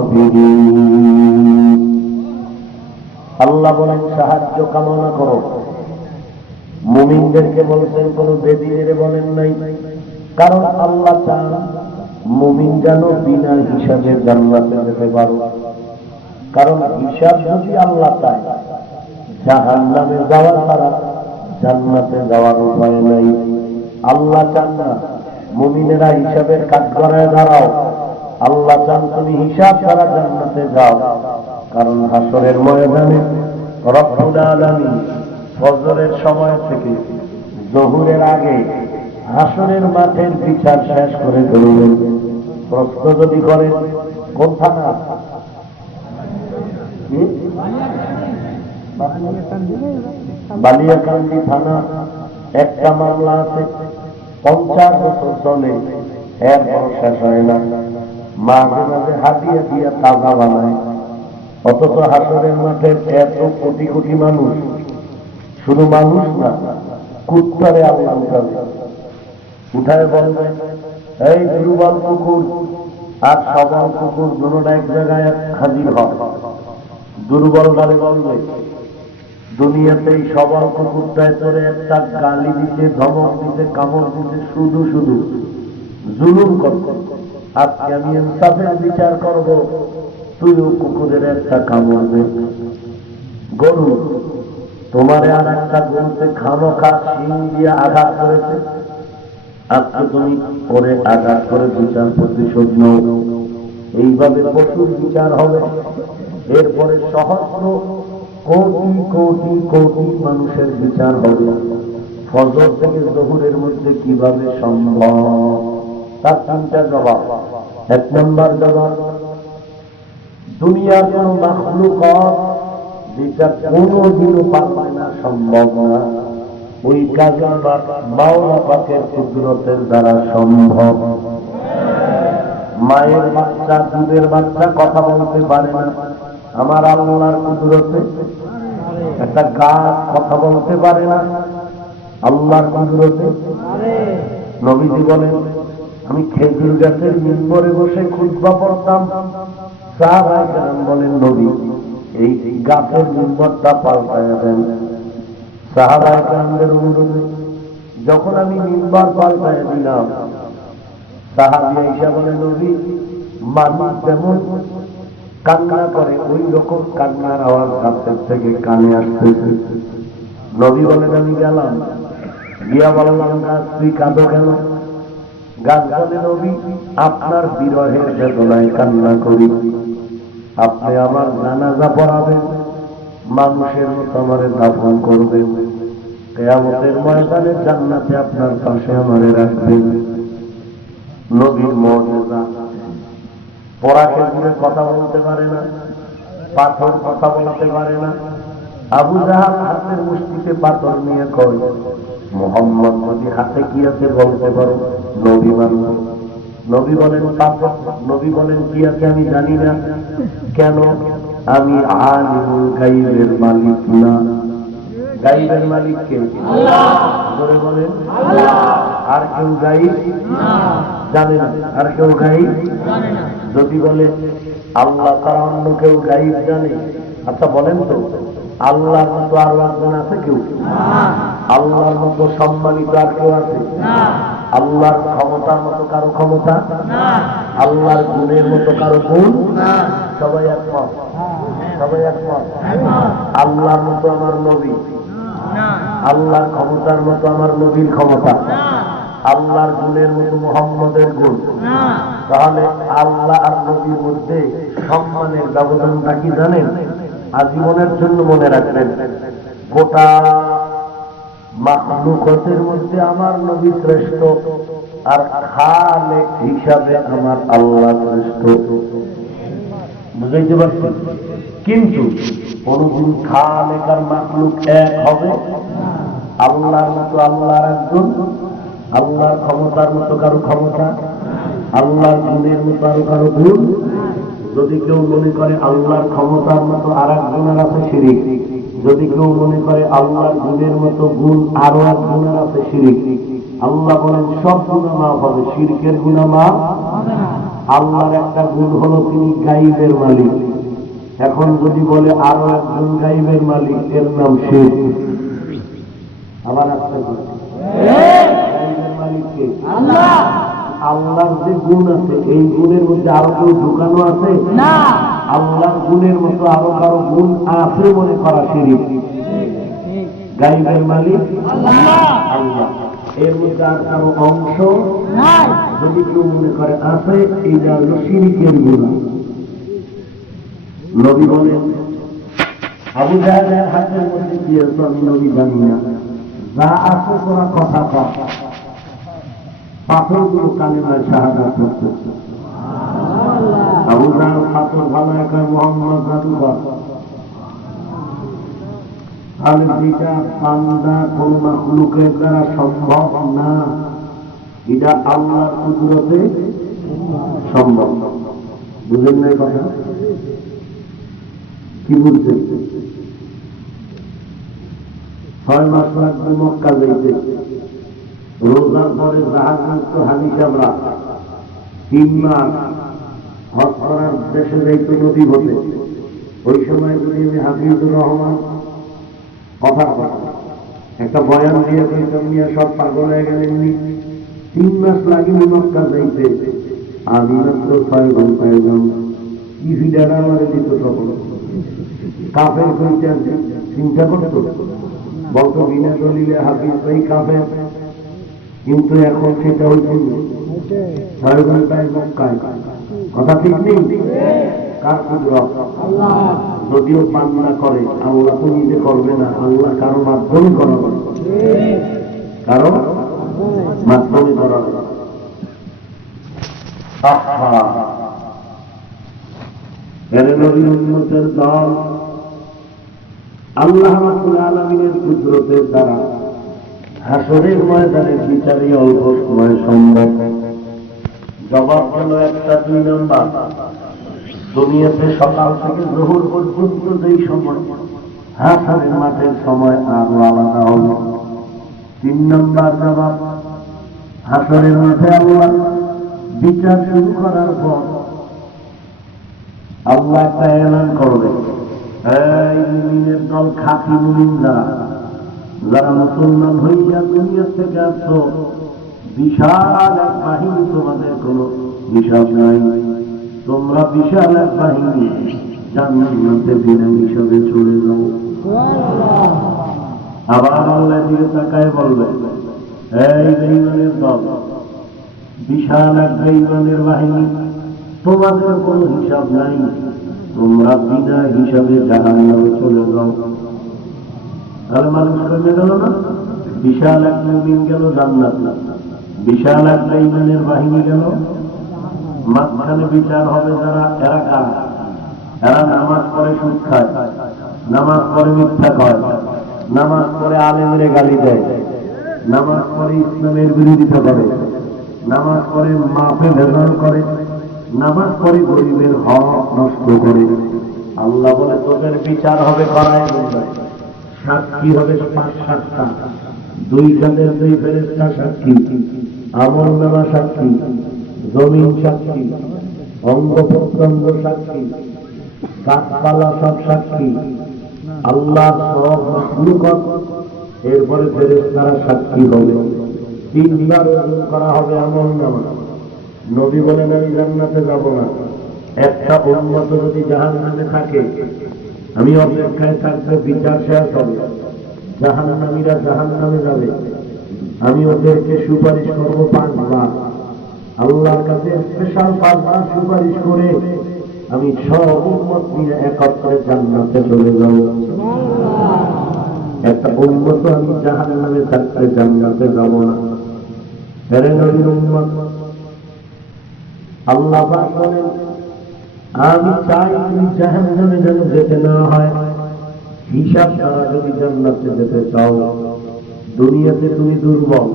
الصابرين আল্লাহ বলেন সাহায্য কামনা করো। মুমিনদেরকে বলছেন, কোন বেদিনের বলেন নাই, কারণ আল্লাহ চান মুমিন যেন বিনা হিসাবে জান্নাতে যেতে পারো। কারণ হিসাব যদি আল্লাহ চায়, জাহান্নামে যাওয়া ছাড়া জান্নাতে যাওয়ার উপায় নাই। আল্লাহ চান না মুমিনেরা হিসাবের কাঠগড়ায় দাঁড়াও, আল্লাহ চান তুমি হিসাব ছাড়া জান্নাতে যাও। কারণ হাসরের ময়দানে রব্বুল আলামিন ফজরের সময় থেকে জোহরের আগে হাসরের মাঠের বিচার শেষ করে ধরবেন। প্রশ্ন যদি করেন কোন থানা, বালিয়াকান্দি থানা, একটা মামলা আছে 50 বছর চলে, এরপর শেষ হয় না। মাঝে মাঝে হাতিয়া দিয়া তাজা বানায়। অথচ হাসরের মাঠের এত কোটি কোটি মানুষ, শুধু মানুষ না, কুত্তারে আল্লাহ উঠায় বলবে, এই দুর্বল কুকুর আর সবল কুকুর দুটোটা এক জায়গায় হাজির হয়। দুর্বল গালে বলবে, দুনিয়াতেই সবল কুকুরটায় তোরে একটা গালি দিতে, ধমক দিতে, কামড় দিতে, শুধু শুধু জুলুম করতে। আজকে আমি ইনসাফের বিচার করবো, তুইও কুকুরের একটা কামড় দে। গরু তোমারে আর একটা গরুতে খামোখা শিং দিয়ে আঘাত করেছে, আজকে তুমি করে আঘাত করে বিচার প্রতিশোধ নাও। এইভাবে পশুর বিচার হবে। এরপরে সহস্র কোটি কোটি কোটি মানুষের বিচার হবে। ফজর থেকে জোহরের মধ্যে কিভাবে সম্ভব? তার 3টা জবাব। 1 নম্বর জবাব, দুনিয়ার কোন মাখলুকাত যেটা কোনদিনও পারবে না, সম্ভব না, ওই কাজ আমার মাওলা পাকের কুদরতের দ্বারা সম্ভব। মায়ের বাচ্চা, দুধের বাচ্চা কথা বলতে পারে না, আমার আল্লাহর কুদরতে। একটা গাছ কথা বলতে পারে না, আল্লাহর কুদরতে। নবীজি বলেন, আমি খেজুর গাছের মিম্বরে বসে খুতবা পড়তাম। সাহাবায়ে কেরাম বলেন, নবী এই গাছের মিম্বরটা পাল্টায়া দেন। সাহাবায়ে কেরামদের অনুরোধে যখন আমি মিম্বর পাল্টায়া দিলাম, সাহাবী আয়েশা বলেন, নবী মানুষ যেমন কান্না করে ওই রকম কান্নার আওয়াজ গাছের থেকে কানে আসতেছে। নবী বলেন, আমি গেলাম, গিয়া বললাম, গাছ তুই কাঁদো কেন? গাছ বলে, নবী আপনার বিরহের বেদনায় কান্না করি। আপনি আমার জানাজা পড়াবেন, মানুষের মতো আমারে দাফন করবেন, কিয়ামতের ময়দানে জান্নাতে আপনার পাশে আমারে রাখবেন। নবীর মুজিজা। পড়া খেজুরে কথা বলতে পারে না, পাথর কথা বলতে পারে না। আবু জাহাল হাতের মুষ্টিতে পাথর নিয়ে কয়, মুহাম্মদ যদি হাতে কি আছে বলতে পারো, নবী মানব। নবী বলেন পাথর। নবী বলেন কি আছে আমি জানি না। কেন? আমি আলিমুল গায়বের মালিক না। গায়বের মালিক কে? আল্লাহ। বলে বলেন আল্লাহ। আর কেউ গায়ব জানে না? আর কেউ গায়ব জানে না? যদি বলে আল্লাহ তারা অন্য কেউ গায়ব জানে, আচ্ছা বলেন তো আল্লাহর মতো আরো একজন আছে কেউ? আল্লাহর মতো সম্মানিত আর কেউ আছে? আল্লাহর ক্ষমতার মতো কারো ক্ষমতা? আল্লাহর গুণের মতো কারো গুণ? সবাই একমত? সবাই একমত? আল্লাহর মতো আমার নবী, আল্লাহর ক্ষমতার মতো আমার নবীর ক্ষমতা, আল্লাহর গুণের মতো মুহাম্মদের গুণ। তাহলে আল্লাহ আর নবীর মধ্যে সম্মানের ব্যবধানটা কি জানেন? আজীবনের জন্য মনে রাখবেন, গোটা মাখলুকাতের মধ্যে আমার নবী শ্রেষ্ঠ, আর খালেক হিসাবে আমার আল্লাহ শ্রেষ্ঠ। বুঝাইতে পারছি? কিন্তু কোনদিন খালেক আর মাখলুক এক হবে? আল্লাহর মতো আল্লাহর একজন, আল্লাহর ক্ষমতার মতো কারো ক্ষমতা, আল্লাহর গুণের মতো আরো কারো গুণ। যদি কেউ মনে করে আল্লাহর ক্ষমতার মতো আর একজনের আছে, শিরিক। যদি কেউ মনে করে আল্লাহর গুণের মতো গুণ আরো একজনের আছে, শিরিক। আল্লাহ বলেন সব গুণা মাফ হবে, শিরকের গুণা মাফ। আল্লাহর একটা গুণ হলো তিনি গায়বের মালিক। এখন যদি বলে আরো একজন গাইবের মালিক, এর নাম শিরক। আবার আসতে পারে গাইবের মালিককে আল্লাহ। আল্লাহর যে গুণ আছে এই গুণের মধ্যে আরো কেউ ঢুকানো আছে না। আল্লাহর গুণের মতো আরো কারো গুণ আছে মনে করা শিরক। গাইবের মালিক আল্লাহ, আল্লাহ, এর মধ্যে আর কারো অংশ নাই যদি কেউ মনে করে আছে, এইটা হলো শিরকের গুনাহ। নবী বলেন আবু জাহেলের হাতের মধ্যে দিয়েছ, আমি নবী জানি না, যা আছে তোরা কথা কর। পাথরগুলো কালেমায় শাহাদাত করতেছে। আবু জাহেল পাথর ভালো একা মোহাম্মদ জাদুঘর। আর যেটা বান্দা কোন মাখলুকের দ্বারা সম্ভব না, এটা আল্লাহর কুদরতে সম্ভব। বুঝেন না কথা? কি বুঝছেন? 6 মাস লাগবে মক্কা যাইতে। রোজার পরে জাহাজমুক্ত হাজি সাহেবরা 3 মাস হজ করার দেশে যাইত নদী হতে। ওই সময় যদি আমি হাফিজুর রহমান কথা একটা বয়ান দিয়ে কইতাম, নিয়ে সব পাগল হয়ে গেলেন। 3 মাস লাগিনি মক্কা যাইতে, আমি মাত্র 6 ঘন্টায় যাম। কি ফিডারা আমার দিত সকল কাফের কইতেন, চিন্তা করতো বলতো বিনা দলিলে হাফিজ ভাই কাফের। কিন্তু এখন সেটা হইছে 6 ঘন্টায় মক্কায়। কথা ঠিক নেই? কার কুদরত? যদিও বান্দা করে, আল্লাহ তো নিজে করবে না, আল্লাহ কারো মাধ্যমে করাবে, কারো মাধ্যমে করাবে। নবীর উম্মতের দল আল্লাহ রাব্বুল আলামিনের কুদরতের দ্বারা হাসরের ময়দানে বিচারে অল্প সময় সম্ভব। জবাব হলো একটা 2 নম্বর, দুনিয়াতে সকাল থেকে জোহর পর্যন্ত যেই সময়, হাসরের মাঠের সময় আরো আলাদা হবে। 3 নম্বর জবাব, হাসরের মাঠে আল্লাহ বিচার শুরু করার পর আল্লাহ একটা এলান করবে, এই মুমিনের দল, খাঁটি মুমিন যারা মুসলমান হইয়া দুনিয়া থেকে আসছো, বিশাল এক বাহিনী, তোমাদের কোনো হিসাব নাই, তোমরা বিশাল এক বাহিনী জান্নাতে বিনা হিসাবে চলে যাও। আবার আল্লাহ দিকে তাকায় বলবে, এই বেঈমানের দল, বিশাল এক বেঈমানের বাহিনী, তোমাদের কোনো হিসাব নাই, তোমরা বিনা হিসাবে জাহান্নামে চলে যাও। তাহলে মানুষ কমে গেল না? বিশাল এক মুমিন গেল জান্নাত, বিশাল এক বেঈমানের বাহিনী গেল। মাঝখানে বিচার হবে যারা, এরা কারা? এরা নামাজ পড়ে সুদ খায়, নামাজ পড়ে মিথ্যা কয়, নামাজ পড়ে আলেমরে গালি দেয়, নামাজ পড়ে ইসলামের বিরোধিতা করে, নামাজ পড়ে মাফে ভেজাল করে, নামাজ পড়ে গরিবের হক নষ্ট করে। আল্লাহ বলে তোদের বিচার হবে করায় বলবে, সাক্ষী হবে 5-7টা, 2 কাঁধের 2 ফেরেশতা সাক্ষী, আমল নামা সাক্ষী, জমিন সাক্ষী, অঙ্গ প্রত্যঙ্গ সাক্ষী, গাছপালা সব সাক্ষী, আল্লাহ সব মাখলুকাত। এরপরে ফেরেশতারা সাক্ষী হবে। 3 বার ওজন করা হবে আমল নামা। নবী বলেন আমি জান্নাতে যাব না, একটা উম্মত যদি জাহান্নামে থাকে, আমি অপেক্ষায় থাকবে, বিচার শেষ হবে, জাহান্নামীরা জাহান্নামে যাবে, আমি ওদেরকে সুপারিশ করবো 5 বার। আল্লাহর কাছে স্পেশাল 5 বার সুপারিশ করে আমি সব উম্মত নিয়ে একত্রে জান্নাতে চলে যাব। একটা উম্মত আমি জাহান্নামে থাকতে জান্নাতে যাব না। মেরে নবীর উম্মত, আল্লাহ পাক বলেন আমি চাই তুমি জাহান্নামে যেন যেতে না হয়, হিসাব ছাড়া যদি জান্নাতে যেতে চাও। দুনিয়াতে তুমি দুর্বল,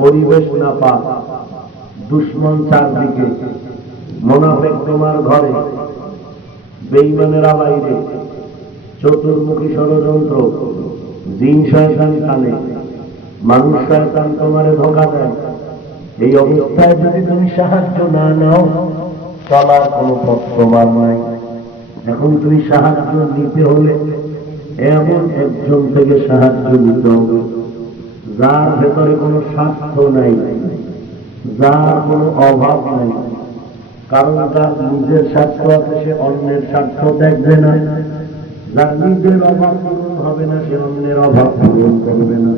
পরিবেশ না পাক, দুশ্মন চারদিকে, মুনাফিক তোমার ঘরে, বেঈমানেরা বাইরে, চতুর্মুখী ষড়যন্ত্র, জিন শয়তান কানে, মানুষ শয়তান তোমারে ধোঁকা দেয়। এই অবস্থায় যদি তুমি সাহায্য না নাও, চলার কোনো পথ তোমার নাই। এখন তুমি সাহায্য নিতে হলে এমন একজন থেকে সাহায্য নিতে হবে যার ভেতরে কোনো স্বার্থ নাই, যার কোনো অভাব নাই। কারণ যার নিজের স্বার্থ আছে সে অন্যের স্বার্থ দেখবে না, যার নিজের অভাব পূরণ হবে না সে অন্যের অভাব পূরণ করবে না।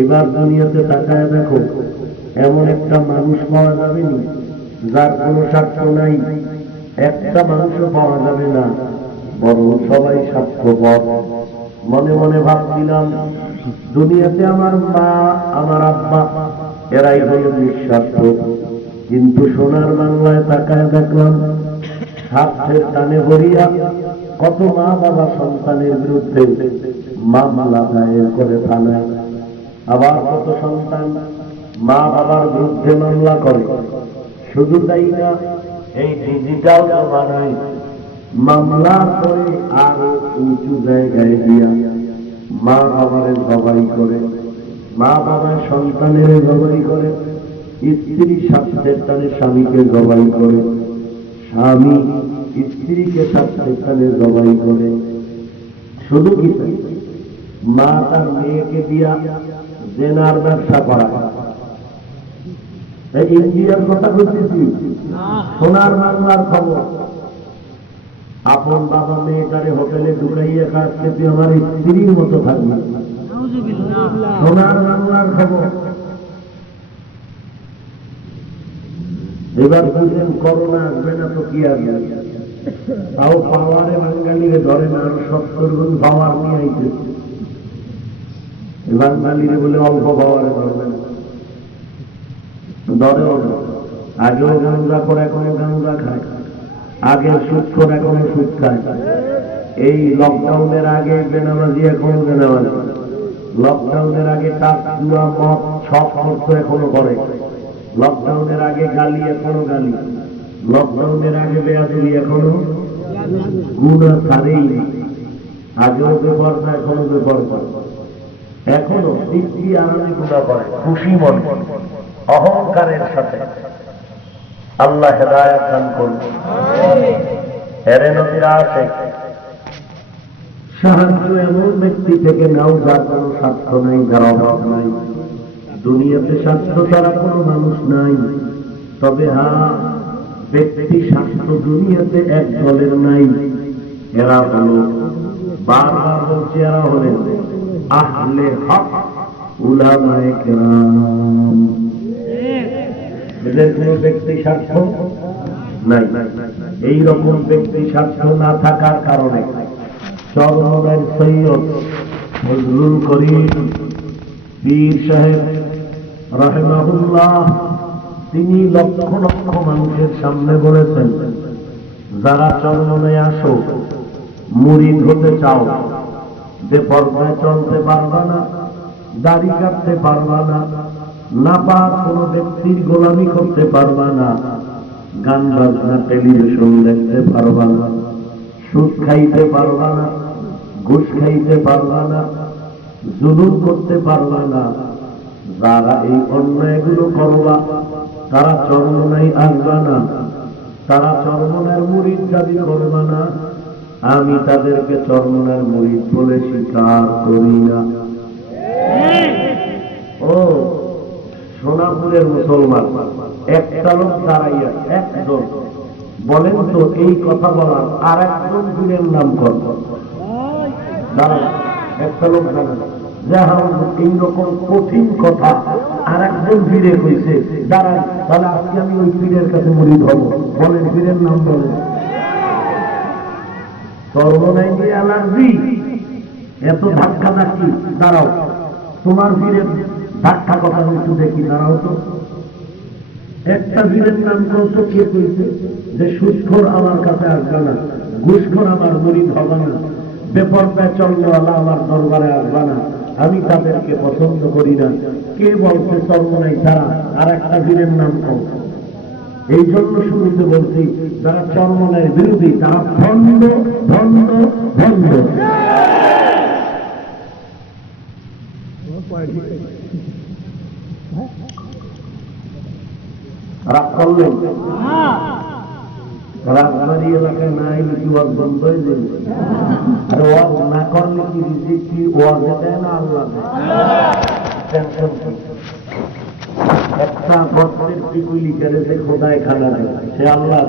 এবার দুনিয়াতে তাকায় দেখো, এমন একটা মানুষ পাওয়া যাবে না যার কোনো স্বার্থ নাই, একটা মানুষও পাওয়া যাবে না, বরং সবাই স্বার্থপর। মনে মনে ভাবছিলাম দুনিয়াতে আমার মা, আমার আব্বা এরাই হলো নিঃস্বার্থ, কিন্তু সোনার বাংলায় তাকায় দেখলাম স্বার্থের টানে ভরিয়া কত মা বাবা সন্তানের বিরুদ্ধে মামলা দায়ের করে থানায়, আবার কত সন্তান মা বাবার বিরুদ্ধে মামলা করে। শুধু তাই না, এই ডিজিটাল জমানায় মামলা করে আরো উঁচু জায়গায় দিয়া মা বাবারে জবাই করে, মা বাবার সন্তানের জবাই করে, স্ত্রী স্বার্থের টানে স্বামীকে জবাই করে, স্বামী স্ত্রীকে স্বার্থের টানে জবাই করে। শুধু কি তাই, মা তার মেয়েকে দিয়া জেনার ব্যবসা করা। ইন্ডিয়ার কথা বলতেছি, সোনার বাংলার খবর। আপন বাবা মেয়েটারে হোটেলে ঢুকাইয়া কাজকে তুই আমার স্ত্রীর মতো থাকবি, সোনার বাংলার খবর। এবার বুঝলেন করোনা আসবে না তো কি আসবে, তাও পাওয়ারে বাঙালিরে ধরে না, আরো 70 গুণ পাওয়ার নিয়ে আইতে। বাঙালিরে বলে অল্প পাওয়ারে ধরবে না, ধরেও না। আগেও গাঁজা করে এখনো গাঁজা খায়, আগে সুদ করে এখনো সুদ খায়। এই লকডাউনের আগে বেনামাজি এখনো বেনামাজি, লকডাউনের আগে টাক জুয়া মদ সব করতো এখনো করে, লকডাউনের আগে গালি এখনো গালি, লকডাউনের আগে বেয়াদবি এখনো গুণা ছাড়েই, আগেও বেপরদা এখনো বেপরদা, এখনো তৃপ্তি আরামে গুণা করে খুশি মনে অহংকারের সাথে। আল্লাহ হেদায়েত দান করুন। এরে নবীরা আছে, সাহায্য এমন ব্যক্তি থেকে নাও যার কোনো স্বার্থ নাই, যার অভাব নাই। দুনিয়াতে স্বার্থ ছাড়া কোনো মানুষ নাই, তবে হ্যাঁ ব্যক্তি স্বার্থ দুনিয়াতে এক দলের নাই। এরা হলো, বারবার বলছে, এরা হলেন আহলে হক উলামায়ে কেরাম। এদের কোন ব্যক্তি স্বার্থ নাই। এইরকম ব্যক্তি স্বার্থ না থাকার কারণে চরমনায়ের সৈয়দ ফজলুল করিম পীর সাহেব রাহিমাহুল্লাহ তিনি লক্ষ লক্ষ মানুষের সামনে বলেছেন, যারা চরমনায় আসো, মুরিদ হতে চাও, বেপরদায় চলতে পারবা না, দাড়ি কাটতে পারবা না, নাপাক কোন ব্যক্তির গোলামি করতে পারবা না, গান বাজনা টেলিভিশন দেখতে পারবা না, সুদ খাইতে পারবা না, ঘুষ খাইতে পারবা না, জুলুম করতে পারবা না। যারা এই অন্যায়গুলো করবা তারা চরমনায় আসবা না, তারা চরমনার মুরিদ দাবি করবা না। আমি তাদেরকে চরমনার মুরিদ বলে স্বীকার করি না। ও সোনাপুরের মুসলমান একটা লোক দাঁড়াইয়া, একজন বলেন তো এই কথা বলার আর একজন পীরের নাম কর, দাঁড়ান। একটা লোক দাঁড়ান, যাহা এইরকম কঠিন কথা আর একজন পীরে কইছে, দাঁড়ান, তাহলে আজকে আমি ওই পীরের কাছে মুরিদ হব। বলেন পীরের নাম বলেন। চরমনায় দিয়ে অ্যালার্জি, এত ধাক্কা ধাক্কি, দাঁড়াও, তোমার পীরের ধাক্কা কথা একটু দেখি, দাঁড়াও তো। একটা পীরের নাম কত কে কইছে যে সুদখোর আমার কাছে আসবে না, ঘুষখোর আমার মুরিদ হবে না, বেপরদায় চলনেওয়ালা আমার দরবারে আসবে না, আমি তাদেরকে পছন্দ করি না। কে বলছে চরমনাই ছাড়া আর একটা পীরের নাম কম? এই জন্য শুরুতে বলছি, যারা চরমনায়ের বিরোধী তারা ভণ্ড ভণ্ড ভণ্ড। রাগ করলেন? রাজবাড়ি এলাকায় না এলে কি ওয়াজ বন্ধ হয়ে যাবে? আর ওয়াজ না করলে কি রিজিক কি ওয়াজে দেয় না আল্লাহ দেয়? টেনশন কি? একটা গর্তের পিকুলি করে যে খোদায় খানা দেয় সে আল্লাহ।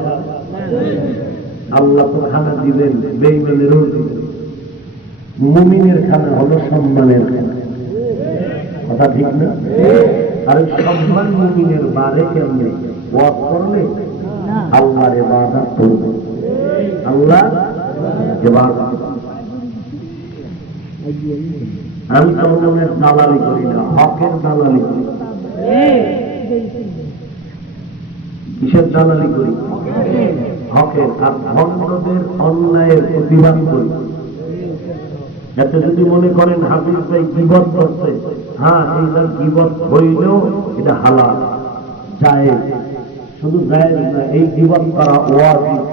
আল্লাহ তো খানা দিবেন, বেঈমানেরও দিবেন। মুমিনের খানা হলো সম্মানের খানা, কথা ঠিক না? আর সম্মান মুমিনের বাড়ে কেমনে? ওয়াজ করলে আল্লাহর ইবাদত করবে, আল্লাহ ইবাদত। আমি কলমের দালালি করি না, হকের দালালি করি। কিসের দালালি করি? হকের। আর ভণ্ডদের অন্যায়ের প্রতিবাদ করি। এতে যদি মনে করেন হাফিজ ভাই গীবত করছে, হ্যাঁ এইটার গীবত হইলেও এটা হালাল জায়েজ, শুধু জায়েজ না, এই গীবত করা ওয়াজিব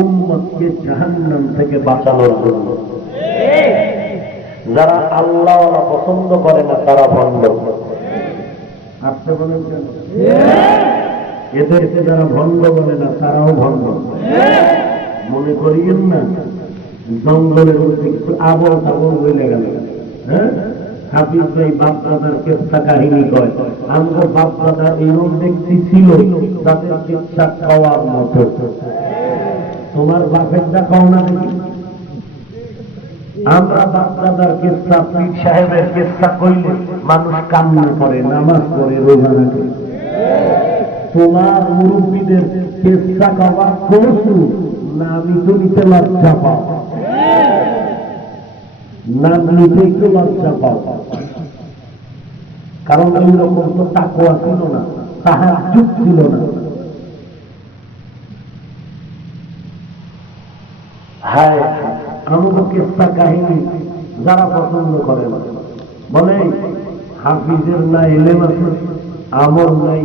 উম্মতকে জাহান্নাম থেকে বাঁচানোর জন্য। যারা আল্লাহওয়ালা পছন্দ করে না তারা ভণ্ড। আপনি বলেন কেন? এদেরকে যারা ভণ্ড বলে না তারাও ভণ্ড। মনে করিয়েন না জঙ্গলের মধ্যে কিছু আবল তাবল বলে গেল। হ্যাঁ, হাফিজ ভাই বাপদাদার কেচ্ছা কাহিনী কয়। আমার বাপদাদা এরকম ব্যক্তি ছিল তাদের কেচ্ছা খাওয়ার মতো। তোমার বাপের দা খাও না দেখি? আমরা বাপদাদার কেচ্ছা, পীর সাহেবের কেচ্ছা কইলে মানুষ কান্না করে, নামাজ পড়ে, রোজা রাখে। তোমার মুরব্বীদের কেচ্ছা খাওয়া করছু না? আমি তো নিতে লজ্জা পাও, না নিতে একটু লজ্জা পাও। কারণ ওই রকম তো তাকওয়া ছিল না, তাহাজ্জুদ ছিল না। হায়, আমাকে কেচ্ছা কাহিনী যারা পছন্দ করে না বলে হাফিজের না এলেম আছে, আমল নাই,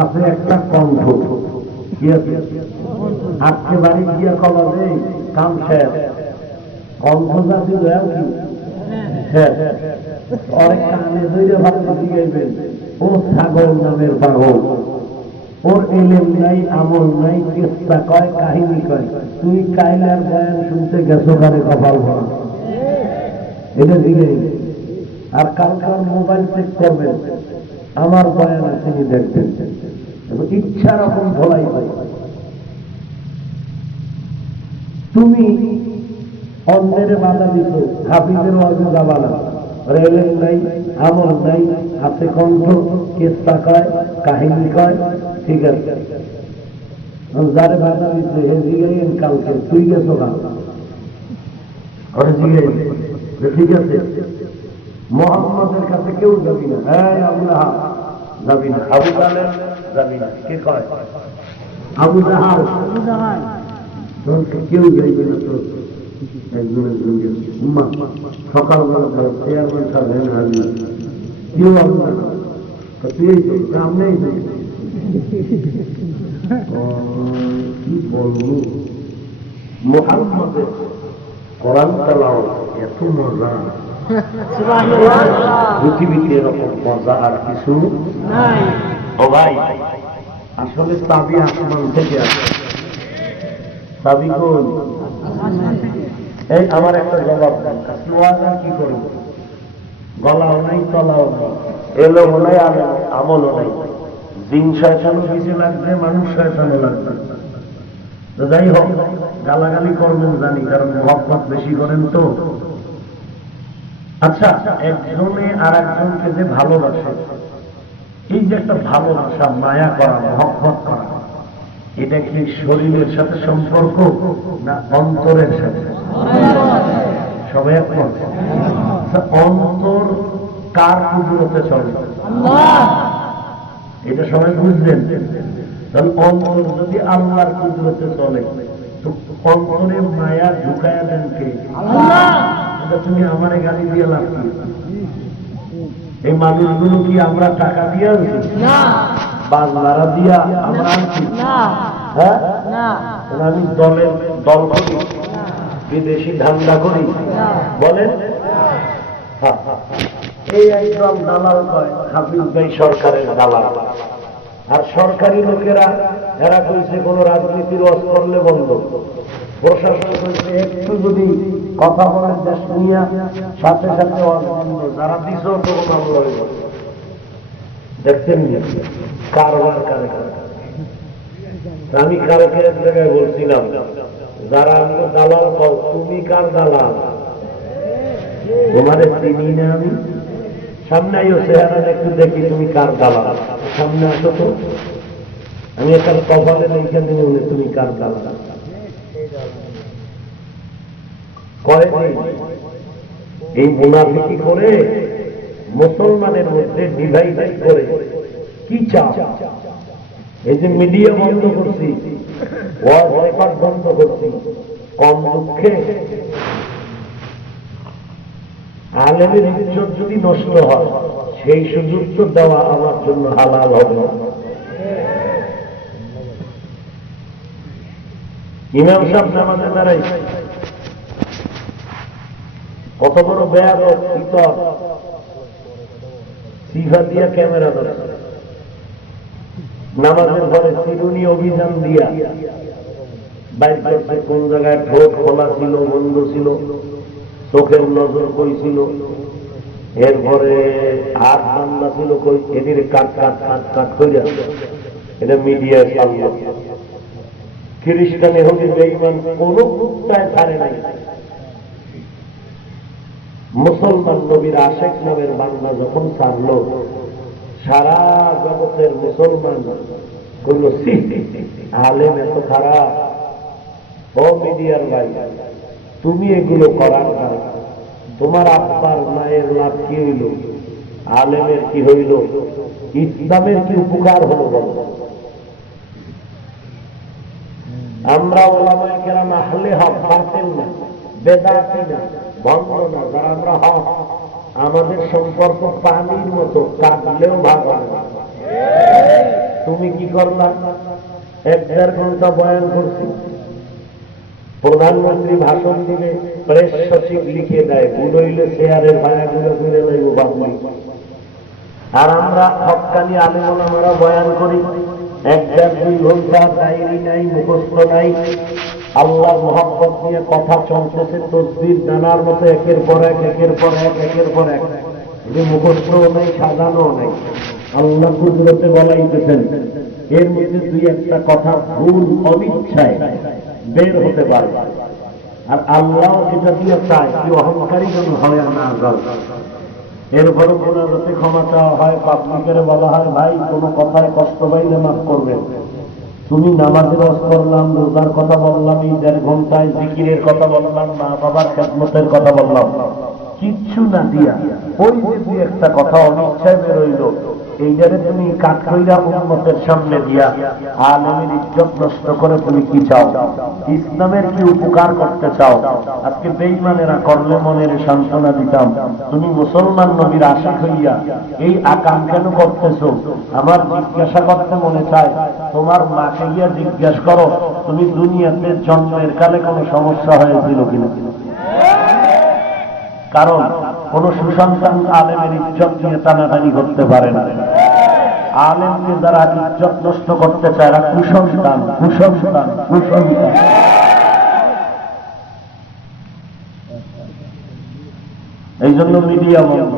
আছে একটা কণ্ঠ। কি আছে? আজকে বাড়ি গিয়া কলা দেয় কাম শেষ, কণ্ঠ জাতি দয়াও কি শেষ। অনেক কানে ধরে ভাবতে দিয়েবেন ও ছাগল নামের পাগল, ওর এলেম নাই, আমল নাই, কেচ্ছা কয়, কাহিনী কয়। তুই কাইলার বয়ান শুনতে গেছো কারে কপাল ভরা, এটা দিকে। আর কালকার মোবাইল চেক করবেন, আমার বয়ান তিনি দেখবেন, ইচ্ছা রকম ধোলাই হয়। তুমি অন্যের বাধা দিত, হাফিজের ওয়াজে যাবা না, রেলের নাই, আমল নাই, হাতে কণ্ঠ, কেচ্ছা কয়, কাহিনী কয়, ঠিক আছে। যারে বাধা দিত হে জিগাইন কালকে তুই গেছো না, জিগাই ঠিক আছে। মোহাম্মদের কাছে কেউ যাবি না, হ্যাঁ আল্লাহ যাবি না, আবু তালেব যাবি না। কে কয়? আবু জাহাল কেউ যাইবে না। তো একজনের সঙ্গে সকালবেলা চেয়ারম্যান সাহেব হাজির, কেউ আপনার তুই সামনে কি বলবো? মুহাম্মদের কোরআন তেলাওয়াত এত মজা, পৃথিবীতে এরকম মজা আর কিছু নাই। ও ভাই, আসলে চাবি আসমান থেকে আসে। চাবি কোন? এই আমার একটা জবাব দেন, কি করব? গলাও নাই, তলাও নাই, এলো নাই, আমলও নাই। জিন শয়তানও কিছু লাগবে, মানুষ শয়তানও লাগবে। তো যাই হোক, গালাগালি করবেন জানি, কারণ মহব্বত বেশি করেন তো। আচ্ছা, একজনে আর একজনকে যে ভালোবাসে, এই যে একটা ভালোবাসা, মায়া করা, মহব্বত করা, এটা কি শরীরের সাথে সম্পর্ক না অন্তরের সাথে? সবাই একমত? অন্তর কার কুদরতে চলে? এটা সবাই বুঝলেন? তাহলে অন্তর যদি আল্লাহর কুদরতে চলে, তো অন্তরে মায়া ঢুকায়া দেন কে? তুমি আমারে গালি দিয়ে লাভ কি? এই মানুষগুলো কি আমরা টাকা দিয়ে আনছি? বাংলারা দিয়া আমরা আনছি? হ্যাঁ, আমি দল করি, বিদেশি ধান্দা করি, বলেন? এই একদম দালাল কয় হাফিজ ভাই সরকারের দালাল। আর সরকারি লোকেরা এরা কইছে কোন রাজনীতির ওয়াজ করলে বন্ধ, প্রশাসন কইছে একটু যদি কথা বলেন দেশ নিয়ে সাথে সাথে ওয়াজ বন্ধ, যারা দিছ তো মামলা হয়ে যাবে। দেখছেন কারবার কারে কারে। আমি কালকে এক জায়গায় বলছিলাম, যারা আমি দালাল পাও, তুমি কার দালাল? তোমাদের চিনি না আমি? সামনে আইও, চেহারা একটু দেখি তুমি কার দালাল। সামনে আসো তো, আমি একটা কপালে লিখে দেব তুমি কার দালাল। কয়েকদিন এই মুনাফিকি করে মুসলমানের মধ্যে ডিভাইড করে কি চাও? এই যে মিডিয়া বন্ধ করছি, ওয়াজ রেকর্ড বন্ধ করছি, কম দুঃখে আলেমের ইজ্জত যদি নষ্ট হয়, সেই সুযোগ তো দেওয়া আমার জন্য হালাল হবে না। ইমাম সাহেব নামাজে দাঁড়াই, কত বড় বেয়াদব ইতর, সিফা দিয়া ক্যামেরা ধরছে, নামাজের ঘরে চিরুনি অভিযান দিয়া বাইর করছে কোন জায়গায় ঠোঁট খোলা ছিল, বন্ধ ছিল, চোখের নজর কই ছিল, এরপরে হাত বান্ধা ছিল কই, এদের কাট কাট কাট কাট কইরা এটা মিডিয়ায় ছাড়ল। খ্রিস্টান এহুদি বেঈমান কোন কুত্তায় ছাড়ে নাই। মুসলমান নবীর আশেক নামের বান্দা যখন ছাড়ল, সারা জগতের মুসলমান কোন আলেম এত খারাপ। ও মিডিয়ার ভাই, তুমি এগুলো করার না, তোমার আব্বার মায়ের লাভ কি হইল? আলেমের কি হইল? ইসলামের কি উপকার হলো বলো? আমরা ওলামায়ে কেরাম আহলে হক, বাতিল না, বেদাতি না, ভণ্ড না, যারা আমরা হক, আমাদের সম্পর্ক পানির মতো, কাটলেও ভাগ হয় না। তুমি কি করলা? 1-1.5 ঘন্টা বয়ান করছি, প্রধানমন্ত্রী ভাষণ দিলে প্রেস সচিব লিখে দেয়, বুড়ইলে চেয়ারের ভাড়া ঘুরে ঘুরে লাইব বাবুই। আর আমরা হক্কানি আলেম ওলামারা বয়ান করি, 1-1.5-2 ঘন্টা, ডায়েরি নাই, মুখস্থ নাই, আল্লাহ মহব্বত নিয়ে কথা চলতেছে, তসবির দানার মতো একের পর এক, একের পর এক, একের পর এক। যে মুখস্থও নাই, সাজানো নাই, আল্লাহ কুদরতে বলাইতেছেন। এর মধ্যে 2-1টা কথা ভুল অনিচ্ছায় বের হতে পারে। আর আল্লাহ এটা দিয়ে চায় কি অহংকারী যেন হয় না যায়। এরপরে মোনাজাতে ক্ষমা চাওয়া হয়, পাবলিকের বলা হয়, ভাই কোনো কথায় কষ্ট পাইলে মাফ করবেন। তুমি নামাজের ওয়াজ করলাম, রোজার কথা বললাম, এই 1.5 ঘন্টায় জিকিরের কথা বললাম, মা বাবার খেদমতের কথা বললাম, কিচ্ছু না দিয়া ওই যে 2-1টা কথা অনিচ্ছায় বেরোইল, এইটারে তুমি কাট কইরা উম্মতের সামনে দিয়া আলেমের ইজ্জত নষ্ট করে তুমি কি চাও? ইসলামের কি উপকার করতে চাও? আজকে বেঈমানেরা করলে মনের সান্ত্বনা দিতাম, তুমি মুসলমান নবীর আশিক হইয়া এই আকাম কেন করতেছো? আমার জিজ্ঞাসা করতে মনে চায়, তোমার মাকে গিয়া জিজ্ঞাসা করো, তুমি দুনিয়াতে জন্মের কালে কোনো সমস্যা হয়েছিল কিনা? কারণ কোন সুসন্তান আলেমের ইজ্জত নিয়ে টানাটানি করতে পারে না। আলেমকে যারা ইজ্জত নষ্ট করতে চায়, এরা কুসন্তান, কুসন্তান, কুসন্তান। এই জন্য মিডিয়া বন্ধ,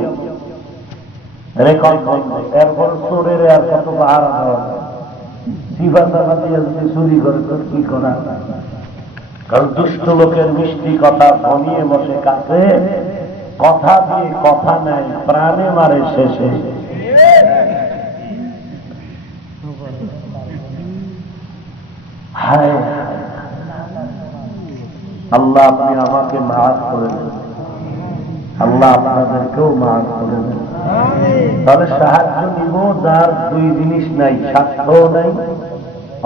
রেকর্ড বন্ধ, এরপর চোরের আর কত আর সিফাতা দিয়ে যদি চুরি করে তো কি করা? কারণ দুষ্ট লোকের মিষ্টি কথা ঘনিয়ে বসে কাছে, কথা দিয়ে কথা নেয়, প্রাণে মারে শেষে। হায় আল্লাহ, আপনি আমাকে মাফ করে দেন, আল্লাহ আপনাদেরকেও মাফ করে দেন। তাহলে সাহায্য নিব যার 2 জিনিস নাই, স্বাস্থ্যও নাই,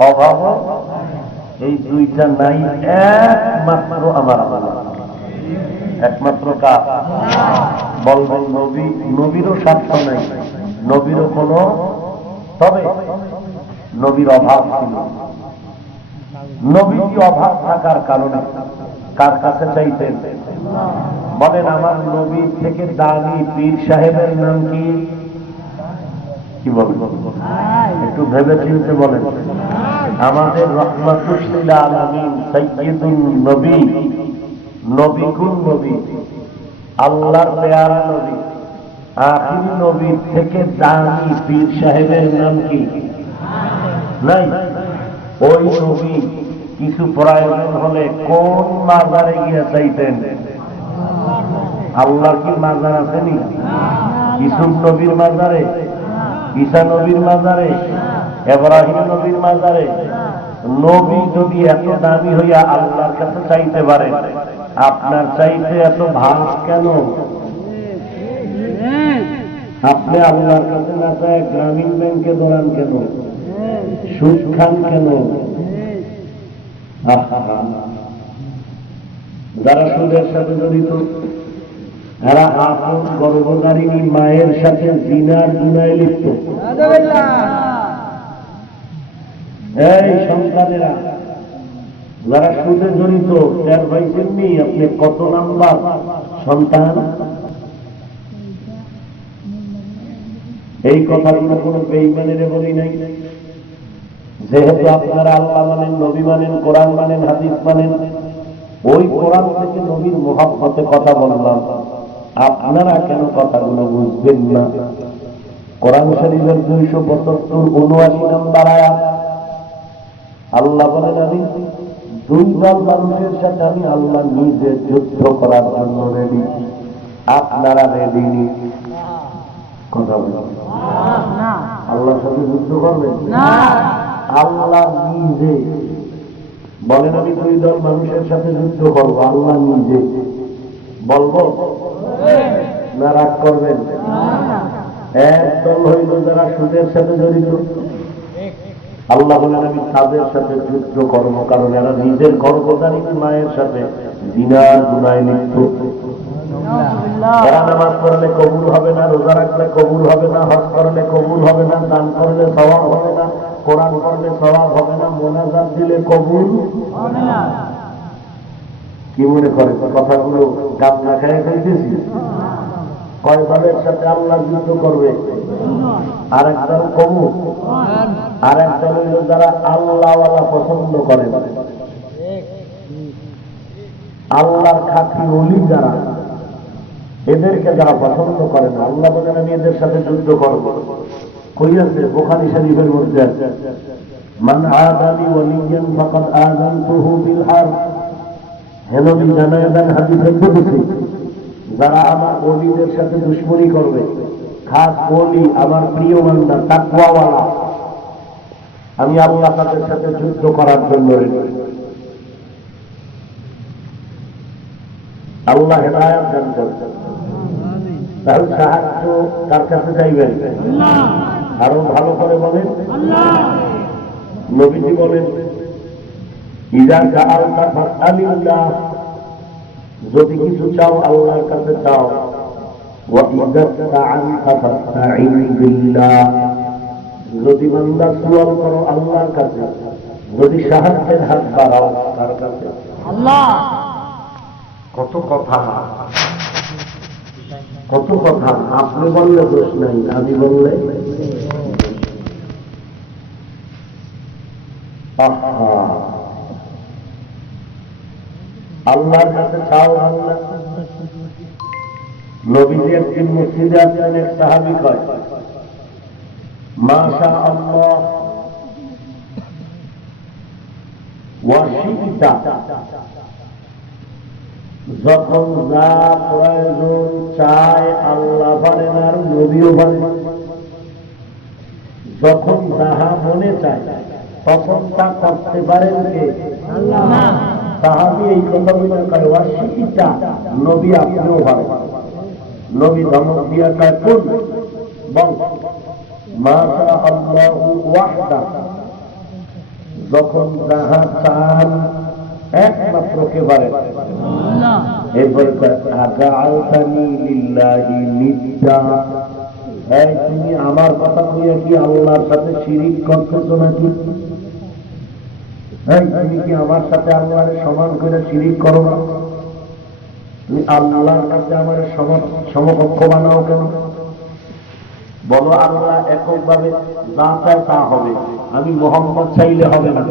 অভাবও, এই 2টা নাই, একমাত্র আমার আল্লাহ, একমাত্র কার? বলবেন নবী, নবীরও স্বার্থ নাই, নবীরও কোনো, তবে নবীর অভাব ছিল। নবী কি অভাব থাকার কারণে কার কাছে চাইতেন? বলেন, আমার নবীর থেকে দামি পীর সাহেবের নাম কি? কি বলেন? একটু ভেবে চিন্তে বলেন। আমাদের রহমাতুল লিল আলামিন সাইয়্যিদুন নবী, নবী কোন নবী? আল্লাহর পেয়ারা নবী, আখিরি নবীর থেকে দামি পীর সাহেবের নাম কি নাই? ওই নবী কিছু প্রয়োজন হলে কোন মাজারে গিয়ে চাইতেন? আল্লাহর কি মাজার আসেনি? ইসুফ নবীর মাজারে, ঈসা নবীর মাজারে, ইব্রাহিম নবীর মাজারে। নবী যদি এত দামি হইয়া আল্লাহর কাছে চাইতে পারে, আপনার চাইতে এত ভাগ কেন? আপনি আল্লাহর কাছে না চায় গ্রামীণ ব্যাংকে দৌড়ান কেন? সুদ খান কেন? যারা সুদের সাথে জড়িত, এরা আপন গর্ভধারিণী মায়ের সাথে জিনার গুনায় লিপ্ত। এই সন্তানেরা যারা সুদে জড়িত, টের পাইছেননি আপনি কত নাম্বার সন্তান? এই কথাগুলো কোনো বেঈমানের বলি নাই। যেহেতু আপনারা আল্লাহ মানেন, নবী মানেন, কোরআন মানেন, হাদিস মানেন, ওই কোরআন থেকে নবীর মুহাব্বতে কথা বললাম। আপনারা কেন কথাগুলো বুঝবেন না? কোরআন শরীফের 272-79 নম্বর আয়াত আল্লাহ বলেন, আমি দুই দল মানুষের সাথে আমি আল্লাহ নিজে যুদ্ধ করার জন্য রেডি। আপনারা রেডি নি? কথা বলেন। আল্লাহর সাথে যুদ্ধ করবেন? আল্লাহ নিজে বলেন আমি দুই দল মানুষের সাথে যুদ্ধ করবো। আল্লাহ নিজে বলবো না? রাগ করবেন? এক দল হইল যারা সুদের সাথে জড়িত। আল্লাহ বলেন আমি তাদের সাথে যুদ্ধ করবো, কারণ এরা নিজের গর্ভধারিণী মায়ের সাথে জিনার গুনায় লিপ্ত। এরা নামাজ পড়লে কবুল হবে না, রোজা রাখলে কবুল হবে না, হজ করলে কবুল হবে না, দান করলে সওয়াব হবে না, কোরআন পড়লে সওয়াব হবে না, মোনাজাত দিলে কবুল হবে না। কি মনে করে কথাগুলো গান না খায় ফেলতেছি? কয় দলের সাথে আল্লাহ যুদ্ধ করবে? আর এক দল কবুল, আর এক দল হইল যারা আল্লাহওয়ালা পছন্দ করে, আল্লাহর খাঁটি ওলি যারা, এদেরকে যারা পছন্দ করে না। আল্লাহ বলেন আমি এদের সাথে যুদ্ধ করবো। কই আছে? বুখারী শরীফের মধ্যে আছে, মান আদালি ওয়ালিয়ান ফাকাদ আযানতুহু বিল হারব। হে নবী জানায় দেন হাদিসে কুদসি, যারা আমার ওলিদের সাথে দুশমনি করবে, খাস ওলি আমার প্রিয় বান্দা তাকওয়াওয়ালা, আমি আল্লাহ তাদের সাথে যুদ্ধ করার জন্য রেডি। আল্লাহ হেদায়েত দান করবেন। তাহলে সাহায্য কার কাছে চাইবেন? আরো ভালো করে বলেন। নবীজি বলেন ইযা সাআলতা ফাসআলিল্লাহ, যদি কিছু চাও আল্লাহর কাছে চাও। ওয়া ইযা ইসতাআনতা ফাসতাঈন বিল্লাহ, যদি বান্দা সুয়াল করো আল্লাহর কাছে, যদি সাহায্যের হাত বাড়াও কার কাছে? আল্লাহ। কত কথা, কত কথা। আপনি বললে দোষ নাই, আমি বললে আল্লাহর কাছে চাও। আল্লাহ নবীজি একদিন মসজিদে আসলেন, এক সাহাবী কয় মাশা আল্লাহ ওয়া শি'তা, যখন যা প্রয়োজন চায় আল্লাহ পারেন আর নবীও পারেন। যখন যাহা মনে চায় তখন তা করতে পারেন কে? আল্লাহ। সাহাবী এই কথা বলে কয় ওয়া শি'তা, নবী আপনিও পারেন। নবী ধমক দিয়া কয় কোন? বল মাশা আল্লাহু ওয়াহদা, যখন যাহা চান একমাত্র কে পারেন? আল্লাহ। এরপরে আজআলতানি লিল্লাহি নিদ্দা, এই তুমি আমার কথা কইয়া কি আল্লাহর সাথে শিরিক করতেছো নাকি? এই তুমি কি আমার সাথে আল্লাহর সমান করে শিরিক করো না? তুমি আল্লাহর কাছে আমার সমকক্ষ বানাও কেন? বলো আল্লাহ এককভাবে যা চায় তা হবে, আমি মোহাম্মদ চাইলে হবে না।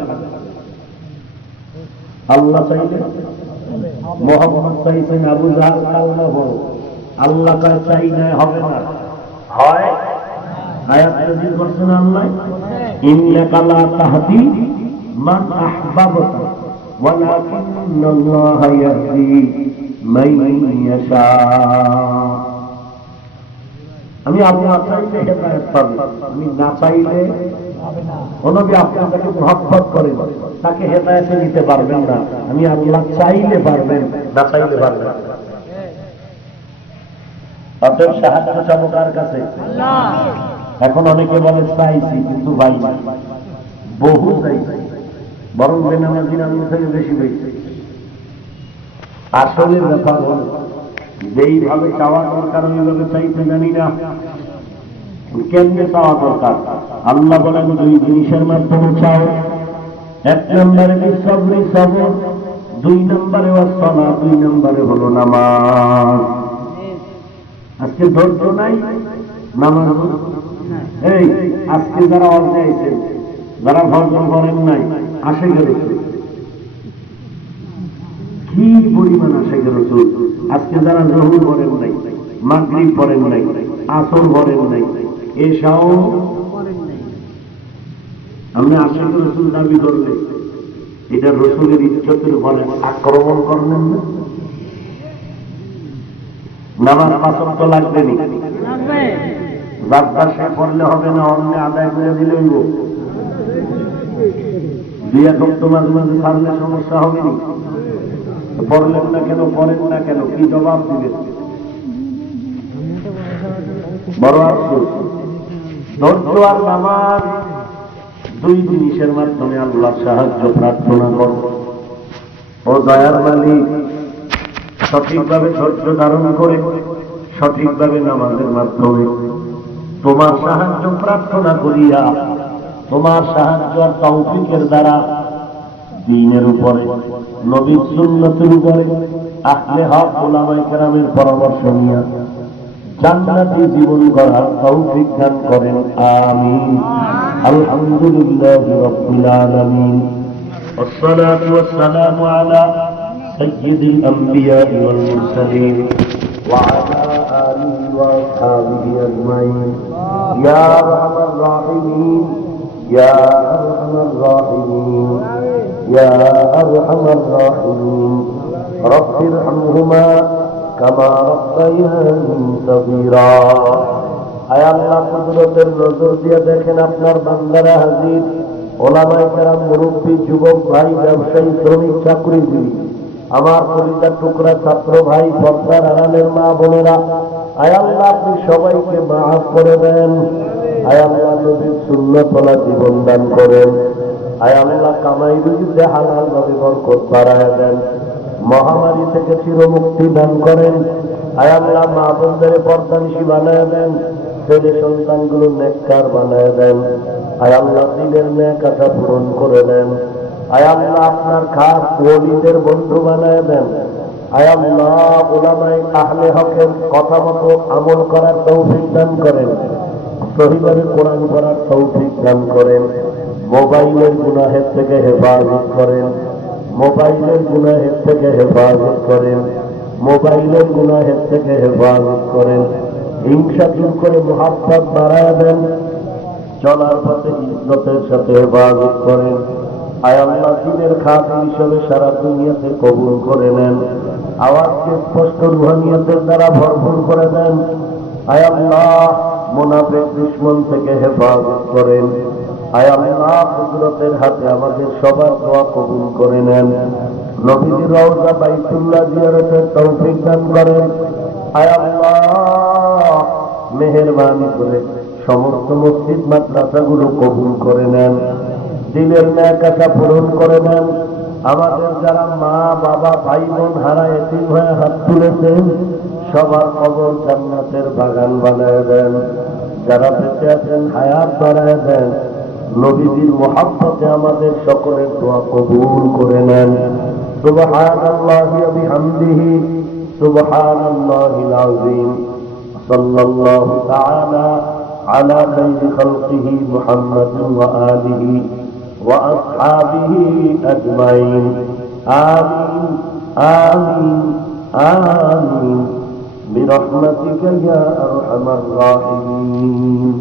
আল্লাহ চাইলে, মোহাম্মদ চাইছেন আবু জাহল কাল্লা বড়, আল্লাহ কার চাই নাই হবে না, হয়। আয়াত নাযিল করছেন আল্লাহ, ইন্নাকা লা তাহদি মান আহবাবতা ওয়ালাকিন্নাল্লাহা ইয়াহদি মান ইয়াশা। আমি আল্লাহ চাইলে হেদায়েত পাবে, আমি না চাইলে নবী আপনাকে মহব্বত করেন, তাকে হেদায়েতে নিতে পারবেন না। আমি আল্লাহ চাইলে পারবেন, না চাইলে পারবেন না। অতএব সাহায্য চাবো কার কাছে? এখন অনেকে বলে চাইছি কিন্তু পাই না, বহু চাইছি, বরং বেনামাজির আল্লাহ থেকে বেশি পেয়েছে। আসলে ব্যাপার হল যেইভাবে চাওয়া দরকার ওইভাবে চাইতে জানি না। কেমনে চাওয়া দরকার? আল্লাহ বলেন দুই জিনিসের মাধ্যমে চাও। এক নম্বরে বিসবরি সবর, দুই নম্বরে ওয়াসসালাহ, দুই নম্বরে হলো নামাজ। আজকে ধৈর্য নাই, নামাজ এই আজকে যারা অর্জে যারা ভজন করেন নাই, আসে গেল কি পরিমাণ আসে গেল চোখ। আজকে যারা জহুর করেন নাই, মাগরিব করেন নাই, আসর করেন নাই, এসাও আপনি আশিক রসুল দাবি করলে এটা রসুলের ইজ্জতের উপরে আক্রমণ করলেন না? নামাজ পাঁচক তো লাগবে নি, যাত্রা সে করলে হবে না, অন্য আদায় করে দিলে হইব। দুই একক তো মাঝে মাঝে ছাড়লে সমস্যা হবে নি। পড়লেন না কেন, করেন না কেন, কি জবাব দিবেন? বড় আফসোস। ধৈর্য আর নামাজ দুই জিনিসের মাধ্যমে আল্লাহর সাহায্য প্রার্থনা করো। ও দয়ার মালিক, সঠিকভাবে ধৈর্য ধারণ করে সঠিকভাবে নামাজের মাধ্যমে তোমার সাহায্য প্রার্থনা করিয়া তোমার সাহায্য আর তৌফিকের দ্বারা দ্বীনের উপরে, নবীর সুন্নতের উপরে, আহলে হক উলামায়ে কেরামের পরামর্শ নিয়ে জান্নাতি জীবন গড়ার তৌফিক দান করেন, আমিন। আলহামদুলিল্লাহি রাব্বিল আলামিন, ওয়াসসালাতু ওয়াসসালামু আলা সাইয়্যিদিল আমবিয়া'i ওয়াল মুরসালিন ওয়া আলা আলিহি ওয়া আসহাবিহি আজমাইন। ইয়া আরহামার রাহিমিন, ইয়া আরহামার রাহিমিন, ইয়া আরহামার রাহিমিন। রব্বিরহামহুমা কামা রাব্বায়ানি সগীরা। আয় আল্লাহ, কুদরতের নজর দিয়ে দেখেন আপনার বান্দারা হাজির, ওলামায়ে কেরাম, মুরব্বী, যুবক ভাই, ব্যবসায়ী, শ্রমিক, চাকরিজীবী, আমার কলিজার টুকরা ছাত্র ভাই, পর্দার আড়ালের মা বোনেরা, আয় আল্লাহ আপনি সবাইকে মাফ করে দেন। আয় আল্লাহ নবীর সুন্নতওয়ালা জীবন দান করেন। আয় আল্লাহ কামাই রুজিতে হালাল ভাবে বরকত বাড়ায় দেন। মহামারী থেকে চিরমুক্তি দান করেন। আয় আল্লাহ মা বোনদের পর্দানিশী বানায় দেন, ছেলে সন্তানগুলো নেককার বানায় দেন। আয় আল্লাহ দিনের ন্যাক আশা পূরণ করে দেন। আয় আল্লাহ আপনার খাস ওলিদের বন্ধু বানায় দেন। আয় আল্লাহ উলামায়ে আহলে হকের কথা মতো আমল করার তৌফিক দান করেন, সহিভাবে কোরআন পড়ার তৌফিক দান করেন। মোবাইলের গুনাহের থেকে হেফাজত করেন, মোবাইলের গুনাহের থেকে হেফাজত করেন, মোবাইলের গুনাহের থেকে হেফাজত করেন। হিংসা দূর করে মুহাব্বত বাড়ায় দেন, চলার পথে ইজ্জতের সাথে হেফাজত করেন। আয় আল্লাহ দিনের খাদিম হিসেবে সারা দুনিয়াতে কবুল করে নেন, আওয়াজকে স্পষ্ট রুহানিয়তের দ্বারা ভরপুর করে দেন। আয় আল্লাহ মুনাফিক দুশমন থেকে হেফাজত করেন। আয় আল্লাহ কুদরতের হাতে আমাদের সবার দোয়া কবুল করে নেন। নবীজির রওজা বাইতুল্লাহ জিয়ারতের তৌফিক দান করেন। আয় আল্লাহ মেহেরবানি করে সমস্ত মসজিদ মাদ্রাসাগুলো কবুল করে নেন, দিলের ন্যাক আশা পূরণ করে নেন। আমাদের যারা মা বাবা ভাই বোন হারা এতিম হয়ে হাত তুলেছেন, সবার কবর জান্নাতের বাগান বানায় দেন। যারা বেঁচে আছেন হায়াত বাড়ায় দেন। নবীজির মুহাব্বতে আমাদের সকলের দোয়া কবুল করে নেন। সুবহানাল্লাহি ওয়া বিহামদিহি, সুবহানাল্লাহিল আযীম। সাল্লাল্লাহু তাআলা على خير خلقه محمد وآله وأصحابه أجمعين آمين آمين آمين برحمتك يا أرحم الراحمين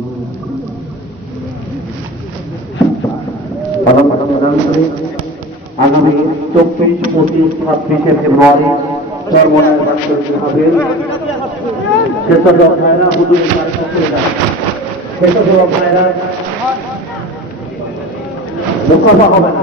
আগামী 24, 25, 26 ফেব্রুয়ারি সর্বনাশ হবে স্বেচ্ছাসেবক ভাইরা হুজুরের কাছে পৌঁছে যায়। স্বেচ্ছাসেবক ভাইরা মুস্তফা হবে না।